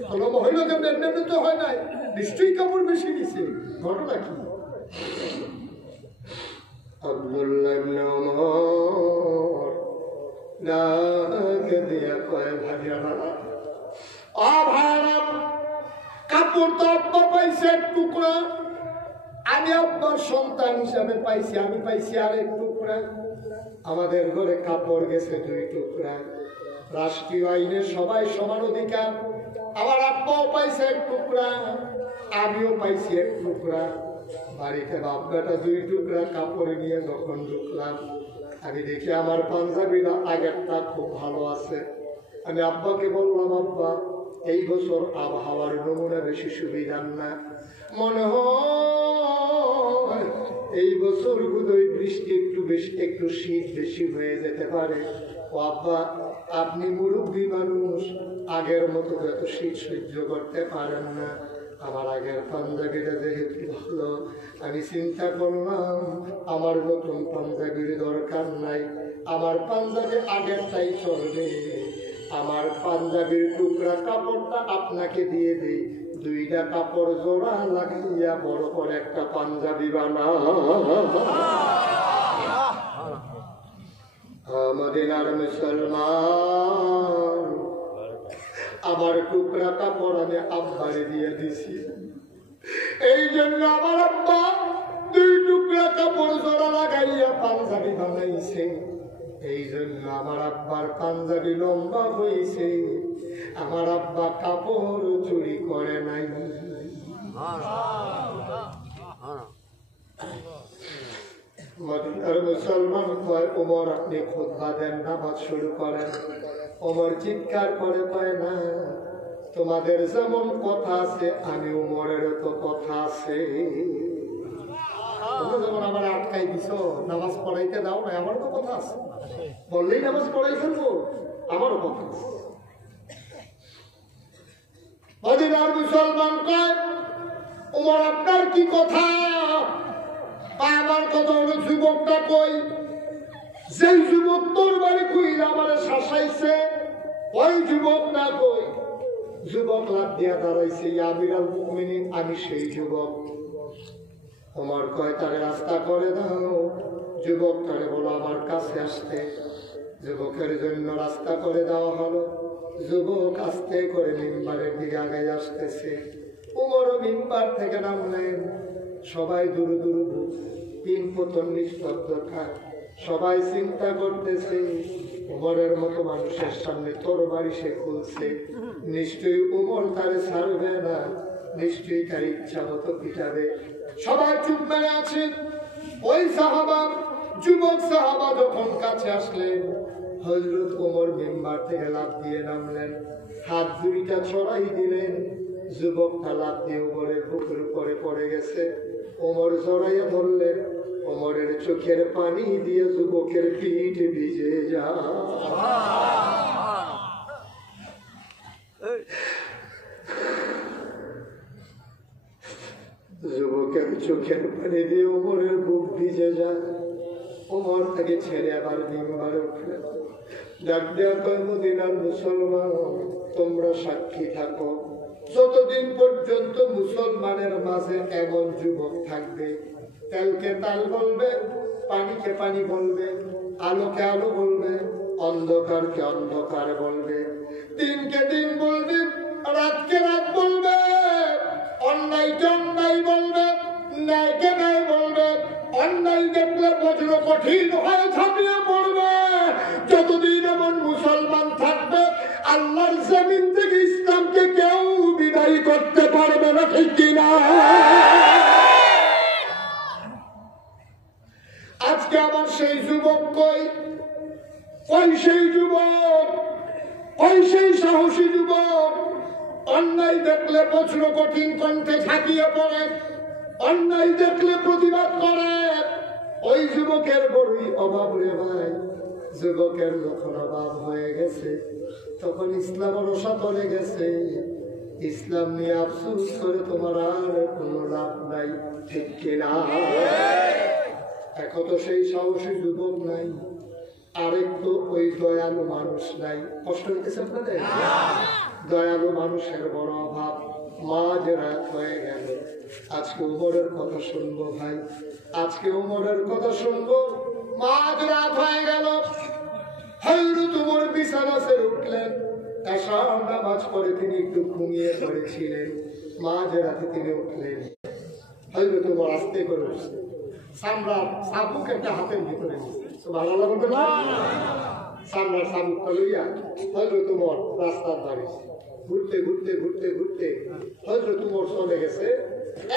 তো লম্বা হইল কেমনে? এমনি তো হয় নাই, নিশ্চয়ই কাপড় বেশি দিছে। ঘটনা কি? আব্দুল্লাহ ইবনে ওমর ডাক দিয়া কয়, ভাইয়ারা কাপড় তো আব্বা পাইছে এক টুকরা, আমি আব্বার সন্তান হিসাবে পাইছি, আমি পাইছি আর এক টুকরা। আমাদের ঘরে কাপড় গেছে 2 টুকরা। রাষ্ট্রীয় আইনে সবাই সমান অধিকার। আমার আব্বাও পাইছে 1 টুকরা, আমিও পাইছি 1 টুকরা। বাড়িতে বাপ বেটা 2 টুকরা কাপড় নিয়ে যখন ঢুকলাম, আমি দেখি আমার পাঞ্জাবিটা আগেরটা খুব ভালো আছে। আমি আব্বাকে বললাম, আব্বা এই বছর আবহাওয়ার নমুনা বেশি সুবিধার না, মনে হয় এই বছর বোধহয় বৃষ্টি একটু শীত বেশি হয়ে যেতে পারে। ও আব্বা, আপনি মুরব্বী মানুষ, আগের মতো এত শীত সহ্য করতে পারেন না। আমার আগের পাঞ্জাবিটা যেহেতু ভালো, আমি চিন্তা করলাম আমার নতুন পাঞ্জাবির দরকার নাই, আমার পাঞ্জাবি আগেরটাই চলবে। আমার পাঞ্জাবির টুকরা কাপড়টা আপনাকে দিয়ে দিই, 2টা কাপড় জোড়া লাগাইয়া বড় করে একটা পাঞ্জাবি বানা। মদিনার মুসলমান, আমার টুকরা কাপড় আমি আব্বারে দিয়ে দিছি। এই জন্য আমার আব্বা 2 টুকরা কাপড় জোড়া লাগাইয়া পাঞ্জাবি বানাইছে। এই জন্য আমার আব্বার পাঞ্জাবি লম্বা হয়েছে। আমার আব্বা কাপড় চুরি করে নাই। মদিনার মুসলমান কয়, ওমর আপনি খুতবা দেন, নামাজ শুরু করেন। ওমর চিৎকার করে কয়, না, তোমাদের যেমন কথা আছে আমি ওমরেরও তো কথা আছে। যেমন আমার আটকাই দিছ, নামাজ পড়াইতে দাও না, আমারও তো কথা আছে। বললেই নামাজ পড়াই ফেলবো, আমারও কথা আছে। মদিনার মুসলমান কয়, ওমর আপনার কি কথা? আমার কথা হলো, যুবকটা কই? যেই যুবক তোর বাড়ি কই আমার শাসাইছে, ওই যুবক না কই? যুবক লাভ দিয়া দাঁড়াইছে, আমিরাল মুমিনিন, আমি সেই যুবক। ওমর কয়, তারে রাস্তা করে দাও। যুবক তারে বলো আমার কাছে আসতে। যুবকের জন্য রাস্তা করে দেওয়া হলো। যুবক আস্তে করে মিম্বারের দিকে আগে আসতেছে। ওমরও মিম্বার থেকে নামলেন। সবাই দূর দূর 3 পতন নিস্তব্ধতা। সবাই চিন্তা করতেছে, ওমরের মতো মানুষের সামনে তরবারি সে খুলছে, নিশ্চয়ই ওমর তারে ছাড়বে না, নিশ্চয়ই তার ইচ্ছা মতো পিটাবে। সবাই চুপ মেরে আছে। ওই সাহাবা, যুবক সাহাবা যখন কাছে আসলেন, হযরত ওমর মিম্বার থেকে লাফ দিয়ে নামলেন, হাত 2টা ছড়াই দিলেন। যুবকটা লাফ দিয়ে ওমরের বুকের উপরে পড়ে গেছে। ওমর জড়াইয়া ধরলেন। ওমরের চোখের পানি দিয়ে যুবকের পিঠ ভিজে যায়। যুবকের চোখের পানি দিয়ে ওমরের বুক ভিজে যায়। ওমর তাকে ছেড়ে আবার মিম্বারে উঠলেন। ডাক দেয়া কয়, মদিনার মুসলমান, তোমরা সাক্ষী থাকো, যতদিন পর্যন্ত মুসলমানের মাঝে এমন যুবক থাকবে, তেলকে তাল বলবে, পানিকে পানি বলবে, আলোকে আলো বলবে, অন্ধকারকে অন্ধকার বলবে, দিনকে দিন বলবে, রাতকে রাত বলবে, অন্যায়কে অন্যায় বলবে, ন্যায়কে ন্যায় বলবে, অন্যায় দেখলে বজ্র কঠিন হয়ে ঝাঁপিয়ে পড়বে। যতদিন এমন মুসলমান থাকবে, আল্লাহর জমিন থেকে ইসলামকে কেউ বিদায় করতে পারবে না, ঠিক কিনা? আজকে আমার সেই যুবক কই? কই সেই যুবক? কই সেই সাহসী যুবক? অন্যায় দেখলে বজ্র কঠিন কণ্ঠে ঝাঁপিয়ে পড়ে, অন্যায় দেখলে প্রতিবাদ করে। ওই যুবকের বড়ই অভাব রে ভাই। যুবকের যখন অভাব হয়ে গেছে, তখন ইসলামের রসা চলে গেছে। ইসলাম নিয়ে আফসোস করে তোমার আর কোনো লাভ নাই, ঠিক কিনা? এখন তো সেই সাহসী যুবক নাই, আরেক তো ওই দয়ালু মানুষ নাই। কষ্ট হইতেছে আপনাদের? দয়ালু মানুষের বড় অভাব। মাঝ রাত হয়ে গেল, আজকে উমরের কথা শুনবো ভাই, আজকে উমরের কথা শুনবো। মাঝ রাত হয়ে গেল, হযরত উমর বিছানা ছেড়ে উঠলেন। এশার নামাজ পড়ে তিনি একটু ঘুমিয়ে পড়েছিলেন। মাঝ রাতে তিনি উঠলেন। হযরত উমর আস্তে করে উঠছে, সামরার চাবুক একটা হাতের ভিতরে নিচ্ছে। সুবহানাল্লাহ বলতে না? সামরার চাবুকটা লইয়া হযরত উমর রাস্তার ধারে ঘুরতে ঘুরতে ঘুরতে ঘুরতে হযরত উমর চলে গেছে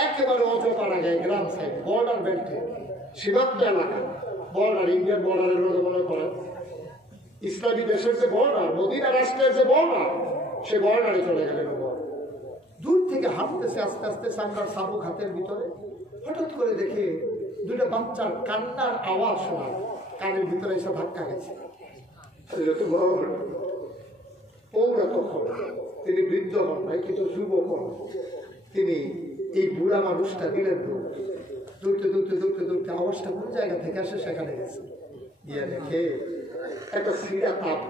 একেবারে অজপাড়া গায়ে, গ্রাম সাইড, বর্ডার বেল্টে, সীমান্ত এলাকা, বর্ডার, ইন্ডিয়ান বর্ডারের মধ্যে মনে করেন ইসলামী দেশের যে বর্ডার, মদিনা রাষ্ট্রের যে বর্ডার, সে বর্ডারে চলে গেলেন উমর। দূর থেকে হাঁটতেছে আস্তে আস্তে সামরার চাবুক হাতের ভিতরে। হঠাৎ করে দেখে দুইটা বাচ্চার কান্নার আওয়াজ শোনা, কানের ভিতরে এসে ধাক্কা গেছে। ওরা তখন তিনি বৃদ্ধ হন নাই, কিন্তু যুবক হন। তিনি এই বুড়া মানুষটা দিলেন দৌড়তে দৌড়তে দৌড়তে দৌড়তে আওয়াজটা কোন জায়গা থেকে আসে সেখানে গেছে। গিয়ে দেখে একটা সিরা তাবু,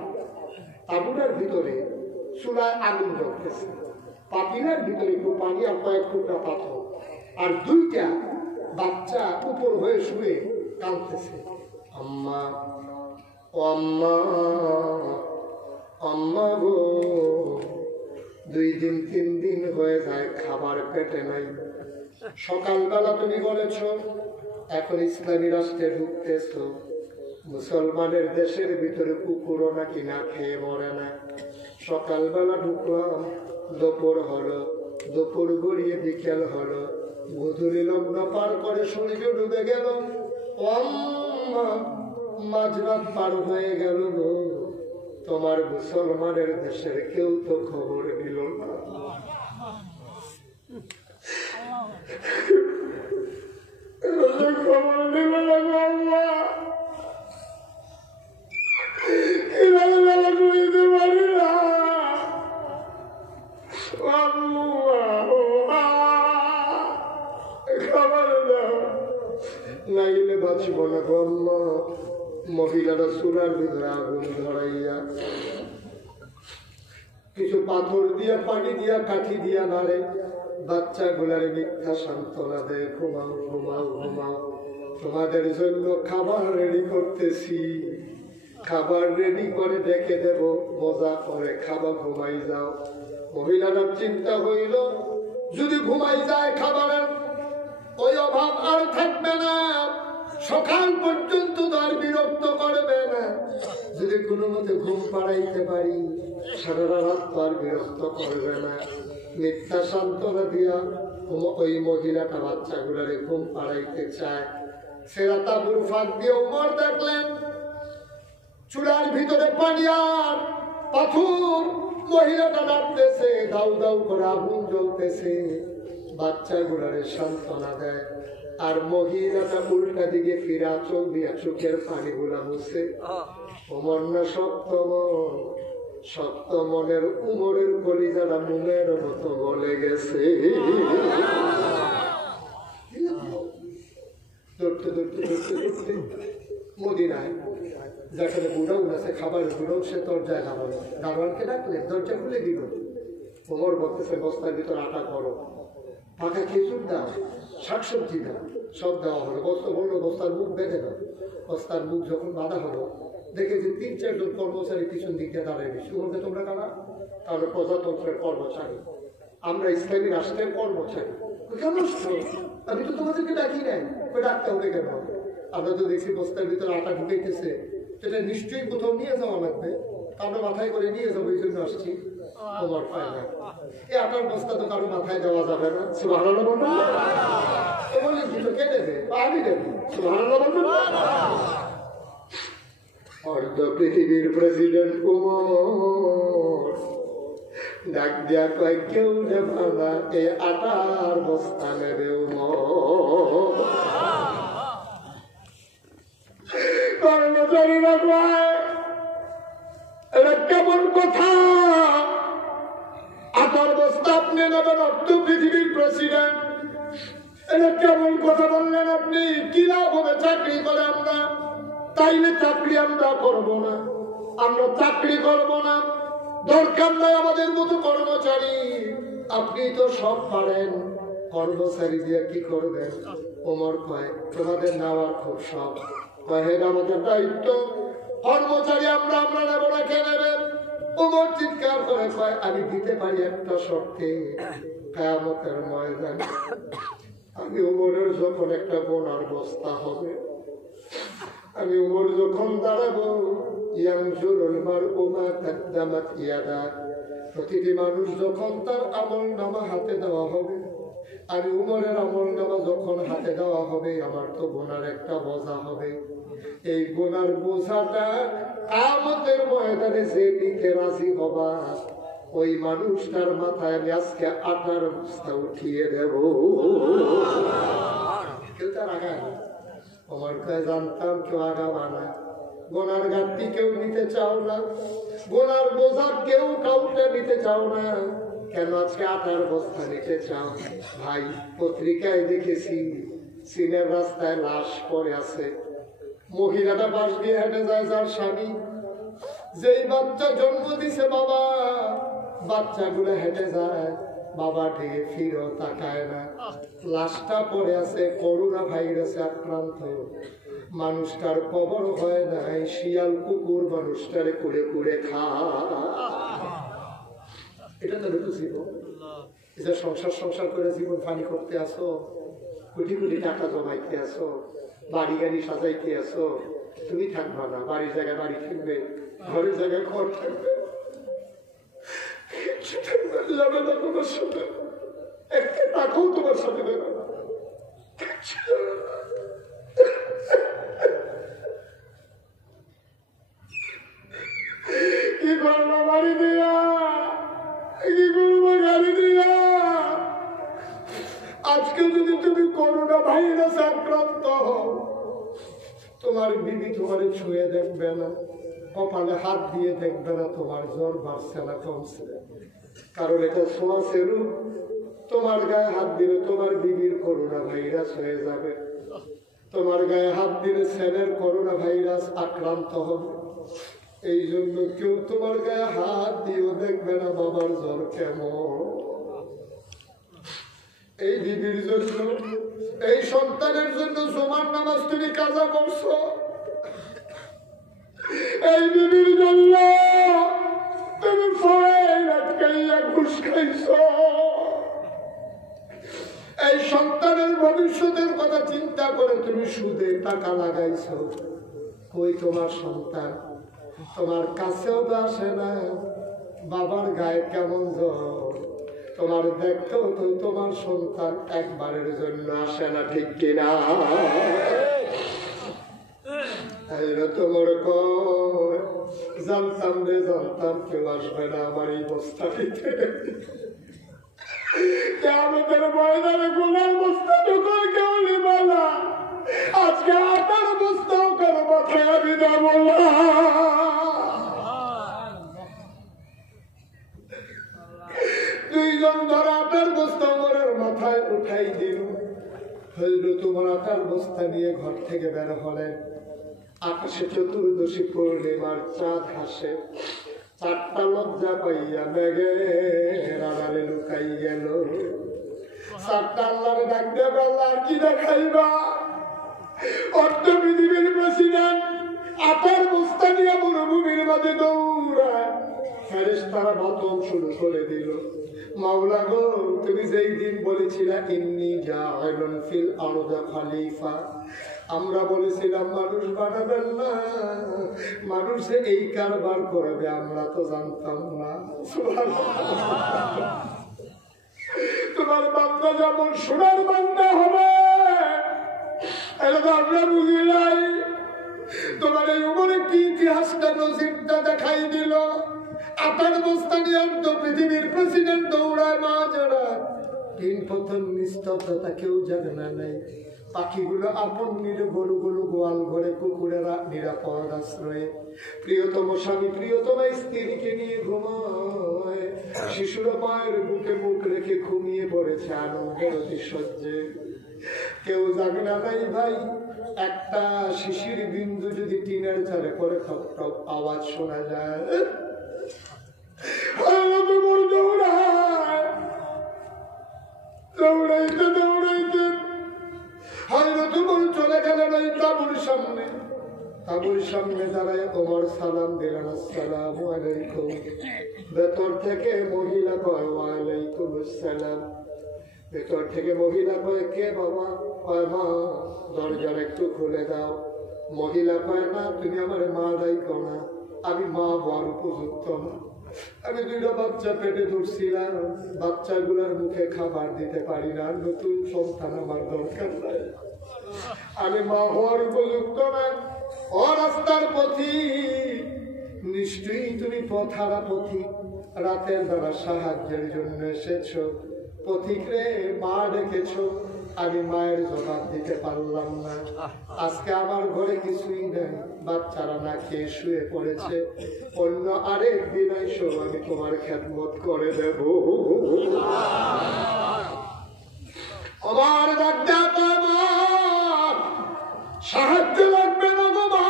তাবুটার ভিতরে চুলায় আগুন জ্বলতেছে, পাতিলার ভিতরে একটু পানি আর কয়েক টুকরা পাথর, আর দুইটা বাচ্চা উপর হয়ে শুয়ে কাঁদতেছে, আম্মা ও আম্মা, আম্মা গো, 2 দিন 3 দিন হয়ে যায় খাবার পেটে নাই। সকালবেলা তুমি বলেছ এখন ইসলামী রাষ্ট্রে ঢুকতেছ, মুসলমানের দেশের ভিতরে কুকুরও নাকি না খেয়ে মরে না। সকালবেলা ঢুকলাম, দুপুর হলো, দুপুর গড়িয়ে বিকেল হলো, গোধূলি লগ্ন পার করে সূর্য ডুবে গেল, মাঝরাত পার হয়ে গেল গো, তোমার মুসলমানের দেশের কেউ তো খবর দিল না। খবর দিল না গো আল্লাহ, বুঝতে পারি না খবর দাও, না গেলে বাঁচব না গো আল্লাহ। মহিলারা চুলার ভিতরে আগুন ধরাইয়া কিছু পাথর দিয়া, পানি দিয়া, কাঠি দিয়া নাড়ে, বাচ্চা গুলারে মিথ্যা সান্ত্বনা দেয়, ঘুমাও ঘুমাও ঘুমাও, তোমাদের জন্য খাবার রেডি করতেছি, খাবার রেডি করে দেখে দেব, মজা করে খাবা, ঘুমাই যাও। মহিলারা চিন্তা হইল যদি ঘুমাই যায় খাবারের ওই অভাব আর থাকবে না, সকাল পর্যন্ত তার বিরক্ত করবে না, যদি কোনো মতে ঘুম পাড়াইতে পারি সারা রাত তার বিরক্ত করবে না। মিথ্যা সান্ত্বনা দিয়া ওই মহিলাটা বাচ্চাগুলারে ঘুম পাড়াইতে চায়। সেরা তাবুর ফাঁক দিয়ে উমর দেখলেন চুলার ভিতরে পানি আর পাথর, মহিলাটা ডাকতেছে, দাউ দাউ করে আগুন জ্বলতেছে, বাচ্চাগুলারে সান্ত্বনা দেয়, আর মহিলাটা উল্টা দিকে ফিরা চোখ দিয়া চোখের পানি গুলা মুছে। ওমর না শক্ত মনের উমরের কলিজাটা নুনের মতো গলে গেছে। দৌড়তে দৌড়তে দৌড়তে দৌড়তে মদিনায় যেখানে বুড়াও আছে, খাবারের বুড়াও, সে দরজায় নামালো, দারোয়ানকে ডাকলে দরজা খুলে দিল। ওমর বলতেছে বস্তার ভিতর আটা করো, পাকা খেজুর দাও, শাকসবজি দাও, সব দেওয়া হলো। বস্তা বললো বস্তার মুখ বেঁধে দাও। বস্তার মুখ যখন বাঁধা হলো দেখে যে 3-4 জন কর্মচারী পিছন দিকে দাঁড়িয়ে গেছে। বলতে তোমরা কারা? তাহলে প্রজাতন্ত্রের কর্মচারী, আমরা ইসলামী রাষ্ট্রের কর্মচারী। কেন? আমি তো তোমাদেরকে ডাকি নাই। ওই ডাকতে হবে কেন? আমরা তো দেখছি বস্তার ভিতরে আটা ঢুকাইতেছে, সেটা নিশ্চয়ই কোথাও নিয়ে যাওয়া লাগবে, আমরা মাথায় করে নিয়ে যাবো, এই জন্য আসছি। ওমর পায় না, এই আটার বস্তা তো কারো মাথায় দেওয়া যাবে না। সুবহানাল্লাহ বলবেন না? বললেন কি তো কে দেবে? আমি দেবো। সুবহানাল্লাহ বলবেন না? অর্ধ পৃথিবীর প্রেসিডেন্ট উমর ডাক দিয়া কয় কেউ নেবে না, এই আটার বস্তা নেবে উমর। কর্মচারীরা কয় এটা কেমন কথা? আটার বস্তা আপনি নেবেন অর্থ পৃথিবীর প্রেসিডেন্ট, এটা কেমন কথা বললেন আপনি? কি লাভ হবে চাকরি করে আমরা? তাইলে চাকরি আমরা করব না, আমরা চাকরি করব না, দরকার নাই আমাদের মতো কর্মচারী। আপনি তো সব পারেন, কর্মচারী দিয়ে কি করবেন? ওমর কয় তোমাদের নেওয়ার খুব সব, কয়েক আমাদের দায়িত্ব, কর্মচারী আমরা নেব না, কে নেবেন? ওমর চিৎকার করে কয় আমি দিতে পারি একটা শর্তে, কিয়ামতের ময়দানে আমি ওমরের যখন একটা বোনার বস্তা হবে, আমি ওমর যখন দাঁড়াবো, প্রতিটি মানুষ যখন তার আমল নামা হাতে দেওয়া হবে, আমি উমরের আমল নামা যখন হাতে দেওয়া হবে, আমার তো গোনার একটা বোঝা হবে। এই গোনার বোঝাটা কিয়ামতের ময়দানে যে নিতে রাজি হবা, ওই মানুষটার মাথায় আমি আজকে আটার বস্তা উঠিয়ে দেব। কেউ তার আগায় না, আমার কাছে জানতাম কেউ আগাবা না। গোনার ঘাটতি কেউ নিতে চাও না, গোনার বোঝা কেউ কাউকে নিতে চাও না, কেন আজকে আটার বস্তা নিতে চাও? ভাই পত্রিকায় দেখেছি চীনের রাস্তায় লাশ পড়ে আছে, মহিলাটা পাশ দিয়ে হেঁটে যায়, যার স্বামী যেই বাচ্চা জন্ম দিছে, বাবা বাচ্চাগুলো হেঁটে যায়, বাবা ঠিক ফিরেও তাকায় না, লাশটা পড়ে আছে, করোনা ভাইরাসে আক্রান্ত, মানুষটার কবর হয় নাই, শিয়াল কুকুর মানুষটারে কুড়ে কুড়ে এটা তো জীবন। এটা সংসার করে জীবন পানি করতে আসো, কোটি কোটি টাকা জমাইতে আসো, বাড়ি গাড়ি সাজাইতে আসো, তুমি থাকবা না, বাড়ির জায়গায় বাড়ি কিনবে, ঘরের জায়গায় ঘর থাকবে, যাবে না তোমার সাথে, একটা টাকাও তোমার সাথে দেবে না। কি করবো বাড়ি দিয়া, কি করবো গাড়ি দিয়া? আজকে যদি তুমি করোনা ভাইরাসে আক্রান্ত হও, তোমার বিবি তোমারে ছুঁয়ে দেখবে না, কপালে হাত দিয়ে দেখবে না তোমার জ্বর বাড়ছে না কমছে, কারণ এটা ছোঁয়াচে রূপ। তোমার গায়ে হাত দিলে তোমার বিবির করোনা ভাইরাস হয়ে যাবে, তোমার গায়ে হাত দিলে ছেলের করোনা ভাইরাস আক্রান্ত হবে। এই জন্য কেউ তোমার গায়ে হাত দিয়েও দেখবে না বাবার জ্বর কেমন। এই বিবির জন্য, এই সন্তানের জন্য জুমার নামাজ তুমি কাজা করছো, এই বিবির জন্য তুমি ফাইল আটকাইয়া ঘুষ খাইছো, এই সন্তানের ভবিষ্যতের কথা চিন্তা করে তুমি সুদে টাকা লাগাইছো। কই তোমার সন্তান? তোমার কাছেও তো আসে না, বাবার গায়ে কেমন জ্বর তোমার দেখতেও তো তোমার সন্তান একবারের জন্য আসে না, ঠিক কিনা? তোমার জানতাম রে, জানতাম কেউ আসবে না আমার এই বস্তা দিতে, আমাদের ময়দানে গোলার বস্তা ঢুকার কেউ নিবে না, আজকে আটার বস্তাও কেন মাথায় আমি দেবো না। দুইজন ধর আটার বস্তা ওমরের মাথায় উঠাই দিল, হইল তোমার আটার বস্তা নিয়ে ঘর থেকে বের হলেন। আকাশে চতুর্দশী পূর্ণিমার চাঁদ হাসে, চারটা লজ্জা পাইয়া মেঘের আড়ালে লুকাই গেল। চারটা আল্লাহরে ডাক দেবে, আল্লাহ আর কি দেখাইবা? অর্থ পৃথিবীর প্রেসিডেন্ট আটার বস্তা নিয়ে মরুভূমির মাঝে দৌড়ায়, ফেরেশতারা বাতন শুরু করে দিল। মাওলা গো, তুমি যেই দিন বলেছিলা ইন্নী জাইলুন ফিল আরদি খলিফা, আমরা বলেছিলাম মানুষ বানাবেন না, মানুষে এই কারবার করবে, আমরা তো জানতাম না। তোমার বান্দা যেমন সোনার বান্দা হবে এটা তো আমরা বুঝি নাই। তোমার এই উমরে কি ইতিহাসটা নজিরটা দেখাই দিল। আটার বস্তা নিয়ে তো পৃথিবীর প্রেসিডেন্ট দৌড়ায়, মা যারা তিন প্রথম নিস্তব্ধতা কেউ জানে না নাই। পাখিগুলো আপন নিরে, গরুগুলো গোয়াল ঘরে, কুকুরেরা নিরাপদ আশ্রয়ে, প্রিয়তম স্বামী প্রিয়তম স্ত্রীকে নিয়ে ঘুমায়, শিশুরা মায়ের বুকে মুখ রেখে ঘুমিয়ে পড়েছে আনন্দের অতিশয্যে। কেউ জাগে না নাই ভাই, একটা শিশির বিন্দু যদি টিনের চালে পরে ঠক ঠক আওয়াজ শোনা যায়, দৌড়াইতে দৌড়াইতে হযরত ওমর চলে গেলেন ওই তাঁবুর সামনে। তাঁবুর সামনে দাঁড়ায় ওমর সালাম দিলেন, আসসালামু আলাইকুম। ভেতর থেকে মহিলা কয়, ওয়ালাইকুম আসসালাম। ভেতর থেকে মহিলা কয়, কে বাবা? কয়, মা, দরজার একটু খুলে দাও। মহিলা কয়, না, তুমি আমার মা ডাইকো না, আমি মা হওয়ার উপযুক্ত না। আমি দুইটা বাচ্চা পেটে ধরছিলাম, বাচ্চাগুলোর মুখে খাবার দিতে পারি না, নতুন সন্তান আমার দরকার নাই, আমি মা হওয়ার উপযুক্ত না। ও রাস্তার পথিক, নিশ্চয়ই তুমি পথহারা পথিক, রাতের দ্বারা সাহায্যের জন্য এসেছো। পথিক রে, মা ডেকেছো, আমি মায়ের জবাব দিতে পারলাম না। আজকে আমার ঘরে কিছুই নেই, বাচ্চারা না খেয়ে শুয়ে পড়েছে, অন্য আরেক দিন আইসো, আমি তোমার খেদমত করে দেব। আমার সাহায্য লাগবে না গো মা,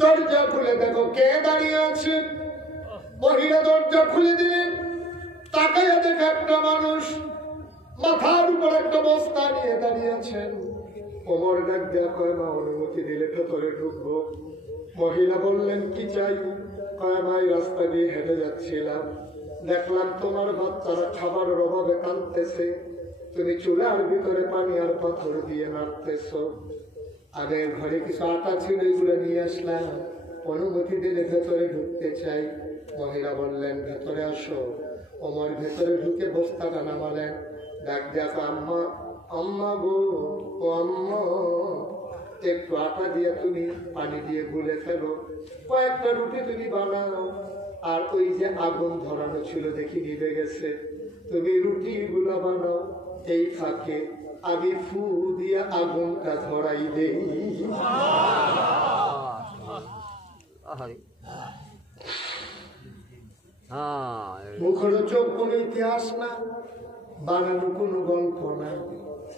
দরজা খুলে দেখো কে দাঁড়িয়ে আছে। মহিলা দরজা খুলে দিলেন, তাকাইয়া দেখে একটা মানুষ মাথার উপর একটা বস্তা নিয়ে দাঁড়িয়ে আছেন। ওমর ডাক দেয়া কয়, মা, অনুমতি দিলে ভেতরে ঢুকবো। মহিলা বললেন, কি চাই? কয়, ভাই, রাস্তা দিয়ে হেঁটে যাচ্ছিলাম, দেখলাম তোমার বাচ্চারা খাবারের অভাবে কাঁদতেছে, তুমি চুলার ভিতরে পানি আর পাথর দিয়ে নাড়তেছ। আগের ঘরে কিছু আটা ছিল, এগুলো নিয়ে আসলাম, অনুমতি দিলে ভেতরে ঢুকতে চাই। মহিলা বললেন, ভেতরে আসো। ওমর ভেতরে ঢুকে বস্তাটা নামালেন। ডাক দেখো, আম্মা, আম্মা গো, ও আম্মা, একটু আটা দিয়ে তুমি পানি দিয়ে গুলে ফেলো, কয়েকটা রুটি তুমি বানাও। আর ওই যে আগুন ধরানো ছিল দেখি নিভে গেছে, তুমি রুটি গুলা বানাও, এই ফাঁকে আমি ফু দিয়ে আগুনটা ধরাই দেই। মুখরোচক কোনো ইতিহাস না, বানানো কোনো গল্প না,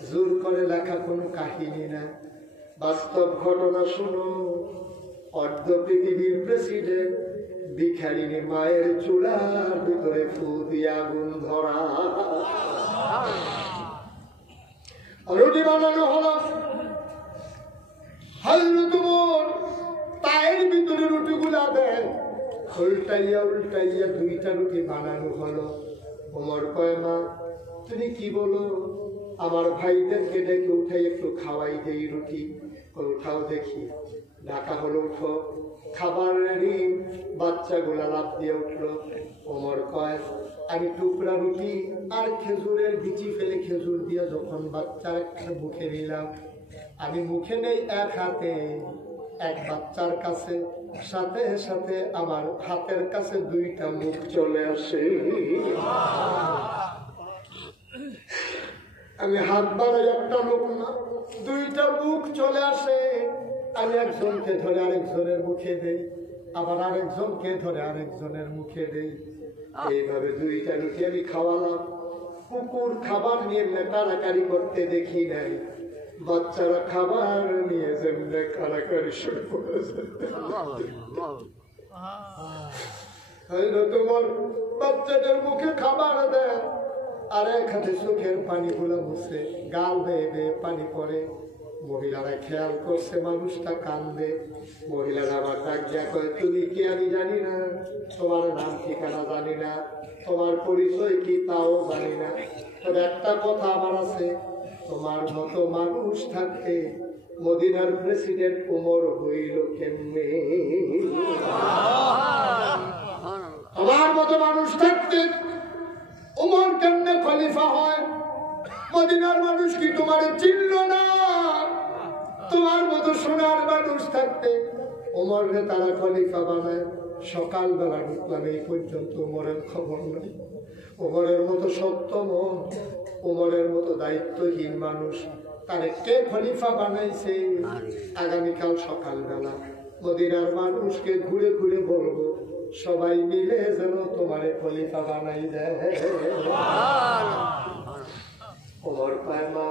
জোর করে লেখা কোনো কাহিনী না, বাস্তব ঘটনা শুনো। অর্ধ পৃথিবীর প্রেসিডেন্ট ভিখারিনী মায়ের চুলার ভিতরে ফু দিয়ে আগুন ধরা। রুটি বানানো হলো, হযরত ওমর তায়ের ভিতরে রুটিগুলা দেয়, উল্টাইয়া উল্টাইয়া দুইটা রুটি বানানো হলো। ওমর কয়, মা, তুমি কি বলো? আমার ভাইদেরকে ডেকে উঠাই একটু খাওয়াই দেই রুটি। উঠাও দেখি। ডাকা হলো, উঠো, খাবার রেডি। বাচ্চাগুলা লাফ দিয়ে উঠলো। ওমর কয়, আমি টুকরা রুটি আর খেজুরের বিচি ফেলে খেজুর দিয়ে যখন বাচ্চার মুখে নিলাম, আমি মুখে নেই এক হাতে, এক বাচ্চার কাছে, সাথে সাথে আমার হাতের কাছে দুইটা মুখ চলে আসে। আমি হাত বাড়াই, একটা মুখ না, দুইটা মুখ চলে আসে। আমি একজনকে ধরে আরেকজনের মুখে দেই, আবার আরেকজনকে ধরে আরেকজনের মুখে দেই। এইভাবে দুইটা রুটি আমি খাওয়ালাম। কুকুর খাবার নিয়ে কারাকারি করতে দেখি নাই, বাচ্চারা খাবার নিয়ে যেমনি কারাকারি শুরু করেছে। তোমার বাচ্চাদের মুখে খাবার দেয়, আর এক হাতে চোখের পানি গুলো মুছে, গাল বেয়ে বেয়ে পানি পড়ে। মহিলারা খেয়াল করছে মানুষটা কান্দে। মহিলারা আবার ডাক দিয়া কয়, তুমি কি? আমি জানি না, তোমার নাম ঠিকানা জানি না, তোমার পরিচয় কি তাও জানি না, তবে একটা কথা আমার আছে, তোমার মতো মানুষ থাকতে মদিনার প্রেসিডেন্ট ওমর হইল কেমনে? তোমার মতো মানুষ থাকতে ওমর কেমনে খলিফা হয়? মদিনার মানুষ কি তোমার চিনল না? তোমার মতো সোনার মানুষ থাকতে ওমরকে তারা খলিফা বানায়। সকালবেলা ঢুকলাম, এই পর্যন্ত ওমরের খবর নেই। ওমরের মতো সত্য মন, ওমরের মতো দায়িত্বহীন মানুষ তারে কে খলিফা বানাইছে আগামীকাল সকালবেলা মদিনার মানুষকে ঘুরে ঘুরে বলবো সবাই মিলে যেন তোমারে খলিফা বানাই দেয়। ওমর কয় মা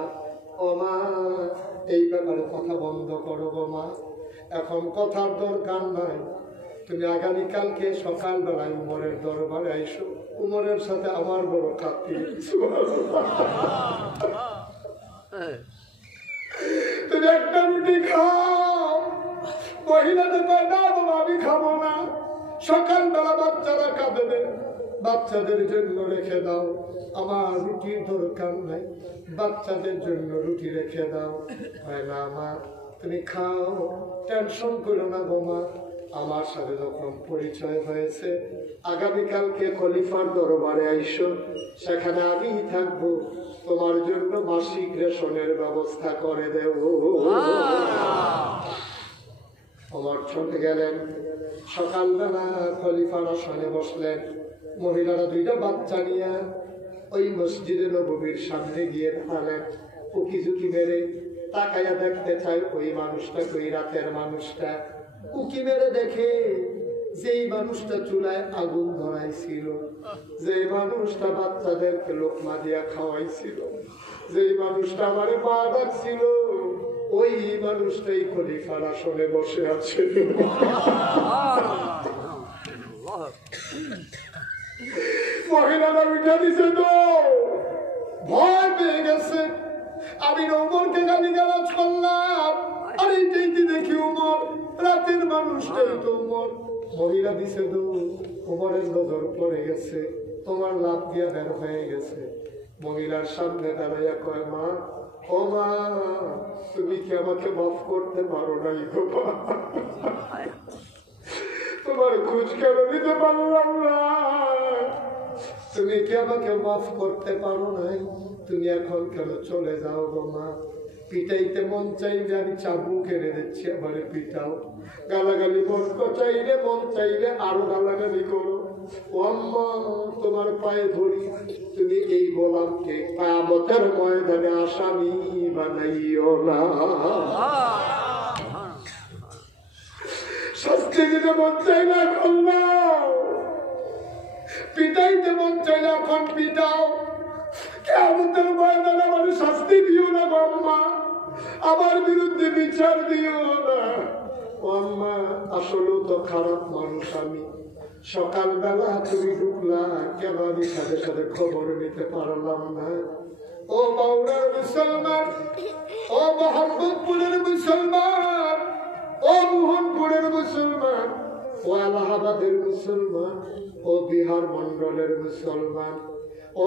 ও মা এই ব্যাপারে কথা বন্ধ করো গো মা, এখন কথার দরকার নাই, তুমি আগামীকালকে সকালবেলায় উমরের দরবারে আইসো, উমরের সাথে আমার বড় খাতির, তুমি একটা রুটি খাও। মহিলাদের কয় না বাবা আমি খাবো না, সকালবেলা বাচ্চারা কাঁদবে, বাচ্চাদের জন্য রেখে দাও, আমার রুটির দরকার নাই, বাচ্চাদের জন্য রুটি রেখে দাও। হয় না মা তুমি খাও, টেনশন করো না গো মা, আমার সাথে যখন পরিচয় হয়েছে আগামীকালকে খলিফার দরবারে আইসো, সেখানে আমি থাকবো, তোমার জন্য মাসিক রেশনের ব্যবস্থা করে দেব। ওমর চলে গেলেন, সকালবেলা খলিফার আসনে বসলেন, মহিলারা দুইটা বাচ্চা নিয়ে ওই মসজিদে নববীর সামনে গিয়ে দাঁড়ালেন, উকি ঝুঁকি মেরে তাকাইয়া দেখতে চাই ওই মানুষটা, ওই রাতের মানুষটা, উকি মেরে দেখে যেই মানুষটা চুলায় আগুন ধরাইছিল, যে মানুষটা বাচ্চাদেরকে লোকমা দিয়া খাওয়াইছিল, যেই মানুষটা আমারে মা ডাকছিল, ওই মানুষটাই খলিফার আসনে বসে আছে। মহিলারা উঠে দিছে তো, ভয় পেয়ে গেছে। আমি উমরকে গালিগালাজ করলাম, আর এইটাই দেখি উমর, রাতের মানুষটাই তো উমর। মহিলা দিছে তো, উমরের নজর পড়ে গেছে, তোমার লাভ দিয়া বের হয়ে গেছে। মহিলার সামনে দাঁড়াইয়া কয় মা ও মা তুমি কি আমাকে মাফ করতে পারো নাই গো মা? তোমার খোঁজ কেন দিতে পারলাম না, তুমি কি আমাকে মাফ করতে পারো নাই? তুমি এখন কেন চলে যাও গো মা? পিটাইতে মন চাইলে আমি চাবুক এনে দিচ্ছি, আমারে পিটাও। গালাগালি চাইলে মন চাইলে আরো গালাগালি করো। ও আম্মা তোমার পায়ে ধরি, তুমি এই গোলামকে কিয়ামতের ময়দানে আসামি বানাইও না। শাস্তি দিতে মন চাইলে এখন নাও, পিটাইতে মন চাইলে এখন পিটাও। কিয়ামতের ময়দানে আমার শাস্তি দিও না গো আম্মা, আমার বিরুদ্ধে বিচার দিও না। ও আম্মা আসলেও তো খারাপ মানুষ আমি, সকালবেলা তুমি ঢুকলা কেন আমি সাথে সাথে খবর নিতে পারলাম না? ও বাউরার মুসলমান, ও মোহাম্মদপুরের মুসলমান, ও মোহনপুরের মুসলমান, ও এলাহাবাদের মুসলমান, ও বিহার মন্ডলের মুসলমান, ও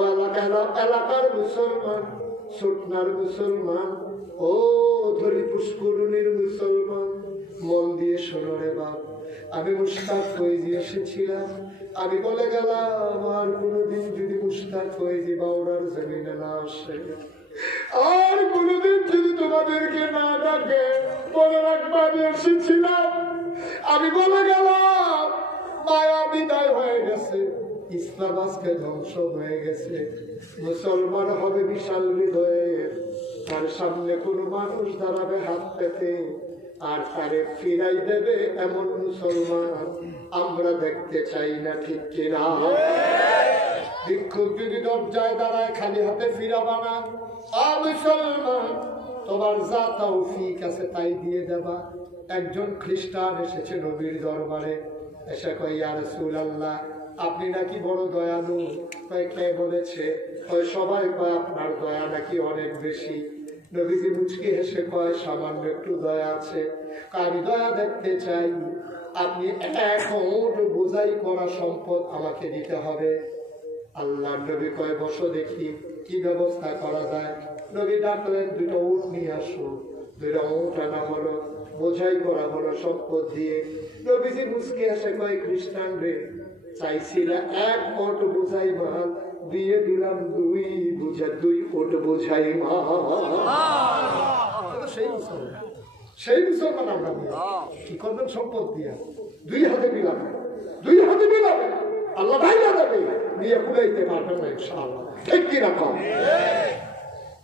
এলাকার মুসলমান, সুটনার মুসলমান, ও ধরি পুষ্করণীর মুসলমান, মন দিয়ে শোনো রে বাপ, আমি মুশতাক ফয়েজি এসেছিলাম, আমি বলে গেলাম আর কোনোদিন যদি মুশতাক ফয়েজি বাউরার জমিনে না আসে, আর কোনোদিন যদি তোমাদেরকে না ডাকে, বলে রাখবা আমি এসেছিলাম। আমি বলে গেলাম মায়া বিদায় হয়ে গেছে, ইসলাম আজকে ধ্বংস হয়ে গেছে, মুসলমান হবে বিশাল হৃদয়ের, তার সামনে কোন মানুষ দাঁড়াবে হাত পেতে আর তারে ফিরাই দেবে এমন মুসলমান আমরা দেখতে চাই না, ঠিক কিনা? ভিক্ষুক যদি দরজায় দাঁড়ায় খালি হাতে ফিরাবা না, মুসলমান তোমার যা তৌফিক আছে তাই দিয়ে দেবা। একজন খ্রিস্টান এসেছে নবীর দরবারে, এসে কয় ইয়া রাসূলুল্লাহ আপনি নাকি বড় দয়ালু। কয় কে বলেছে? কয় সবাই কয় আপনার দয়া নাকি অনেক বেশি। নবীজি মুচকি হেসে কয় সামান্য একটু দয়া আছে, আমি দয়া দেখতে চাই, আপনি এক ওট বোঝাই করা সম্পদ আমাকে দিতে হবে। আল্লাহ নবী কয় বসো দেখি কি ব্যবস্থা করা যায়। নবী ডাকলেন দুটো উট নিয়ে আসো, দুটো উট আনা হলো, বোঝাই করা হলো সম্পদ দিয়ে। নবীজি মুচকি হেসে কয় খ্রিস্টান রে চাইছিল এক ওট বোঝাই মাল, দিয়ে দিলাম দুই ওট বোঝাই মাল। সেই মুসলমান আমরা কি করবেন সম্পদ দিয়া? দুই হাতে বিলাবে, দুই হাতে বিলাবে, আল্লাহ ভাই লাগাবে, নিয়ে কুলাইতে পারবেন না ইনশাআল্লাহ, ঠিক কি রকম?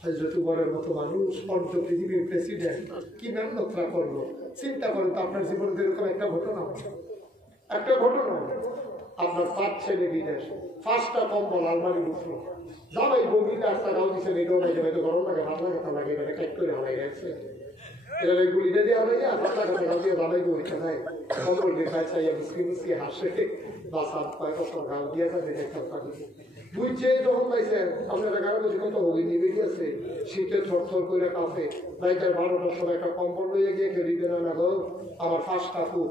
হযরত উমরের মতো মানুষ পঞ্চ পৃথিবীর প্রেসিডেন্ট কি মেহনতরা করলো চিন্তা করেন তো আপনার জীবনে এরকম একটা ঘটনা আপনার 5 ছেলে বিদেশ 5টা কম্বল আলমারির উপরে জামাই বমিটা একটা গাও দিছে এটাও নাই যাবে তো গরম লাগে ভালো লাগে তা লাগে এটা কাট করে হালাই গেছে এটা গুলিটা দিয়ে হালাই যা পাতলা কথা গাও দিয়ে জামাই বমিটা নাই কম্বল দিয়ে চাইয়া মুসকি হাসে বাস হাত পায় কত গাও দিয়ে যাবে দেখতে পারি বুঝছে যখন পাইছে আপনারা গাড়ি বসে কত হয়ে নিয়ে বেরিয়েছে শীতে থরথর করে কাঁপে রাইতের 12টার সময় একটা কম্বল লইয়ে গিয়ে কেউ দিবে না গো আমার 5টা ফুট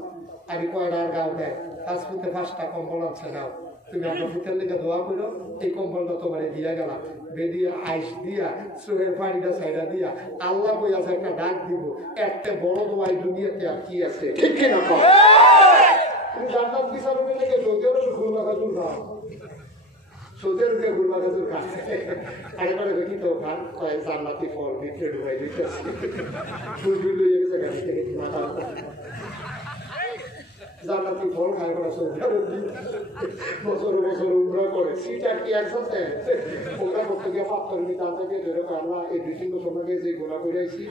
আমি কয়টার গাও দেয় 5 ফুটে 5টা কম্বল আছে গাও তুমি আমার ফুটের লেগে দোয়া করো এই কম্বলটা তোমার দিয়া গেলাম বেরিয়ে আইস দিয়া চোখের পানিটা সাইডা দিয়া আল্লাহ কই আছে একটা ডাক দিব একটা বড় দোয়াই দুনিয়াতে আর কি আছে ঠিক কিনা তুমি জান্নাত বিচারণের লেগে যদিও ঘুরবা খাজুর খাও সৌদের উঠে ঘুরবা খাজুর খাচ্ছে আরেকবারে দেখি তো খান জান্নাতি ফল ভিতরে ঢুকাই দিতেছে ফুল লইয়ে গেছে গাড়ি থেকে মাথা জান্নাতি ফল খায় করা বছর উমরা করে সেটা কি একসাথে ওমরা করতে গিয়ে পাত্তর মিতা থেকে ধরে আল্লাহ এই 2-3 সময় যে গোলা করে আইছি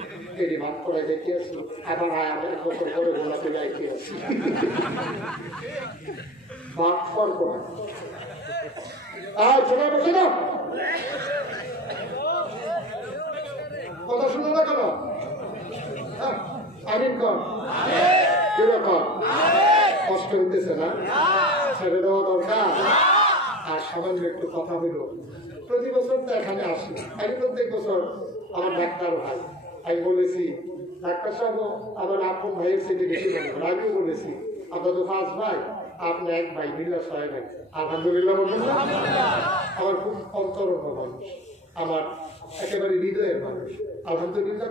এটি ভাত করে দেখে আসি আবার এক বছর পরে গোলা করে আইতে আসি ভাত ফল করা শোনা বসে না কথা শুনে না কেন আমিন কর কষ্ট হইতেছে না ছেড়ে দেওয়া দরকার আর সামান্য একটু কথা হইল প্রতি বছর তো এখানে আসি আমি প্রত্যেক বছর আমার ডাক্তার ভাই আমি বলেছি ডাক্তার সাহেব আমার আপন ভাইয়ের থেকে বেশি বলবেন আমিও বলেছি আমরা তো 5 ভাই আপনি 1 ভাই মিলে 6 ভাই আলহামদুলিল্লাহ বলবেন না আমার খুব অন্তরঙ্গ মানুষ আমার একেবারে হৃদয়ের মানুষ আলহামদুলিল্লাহ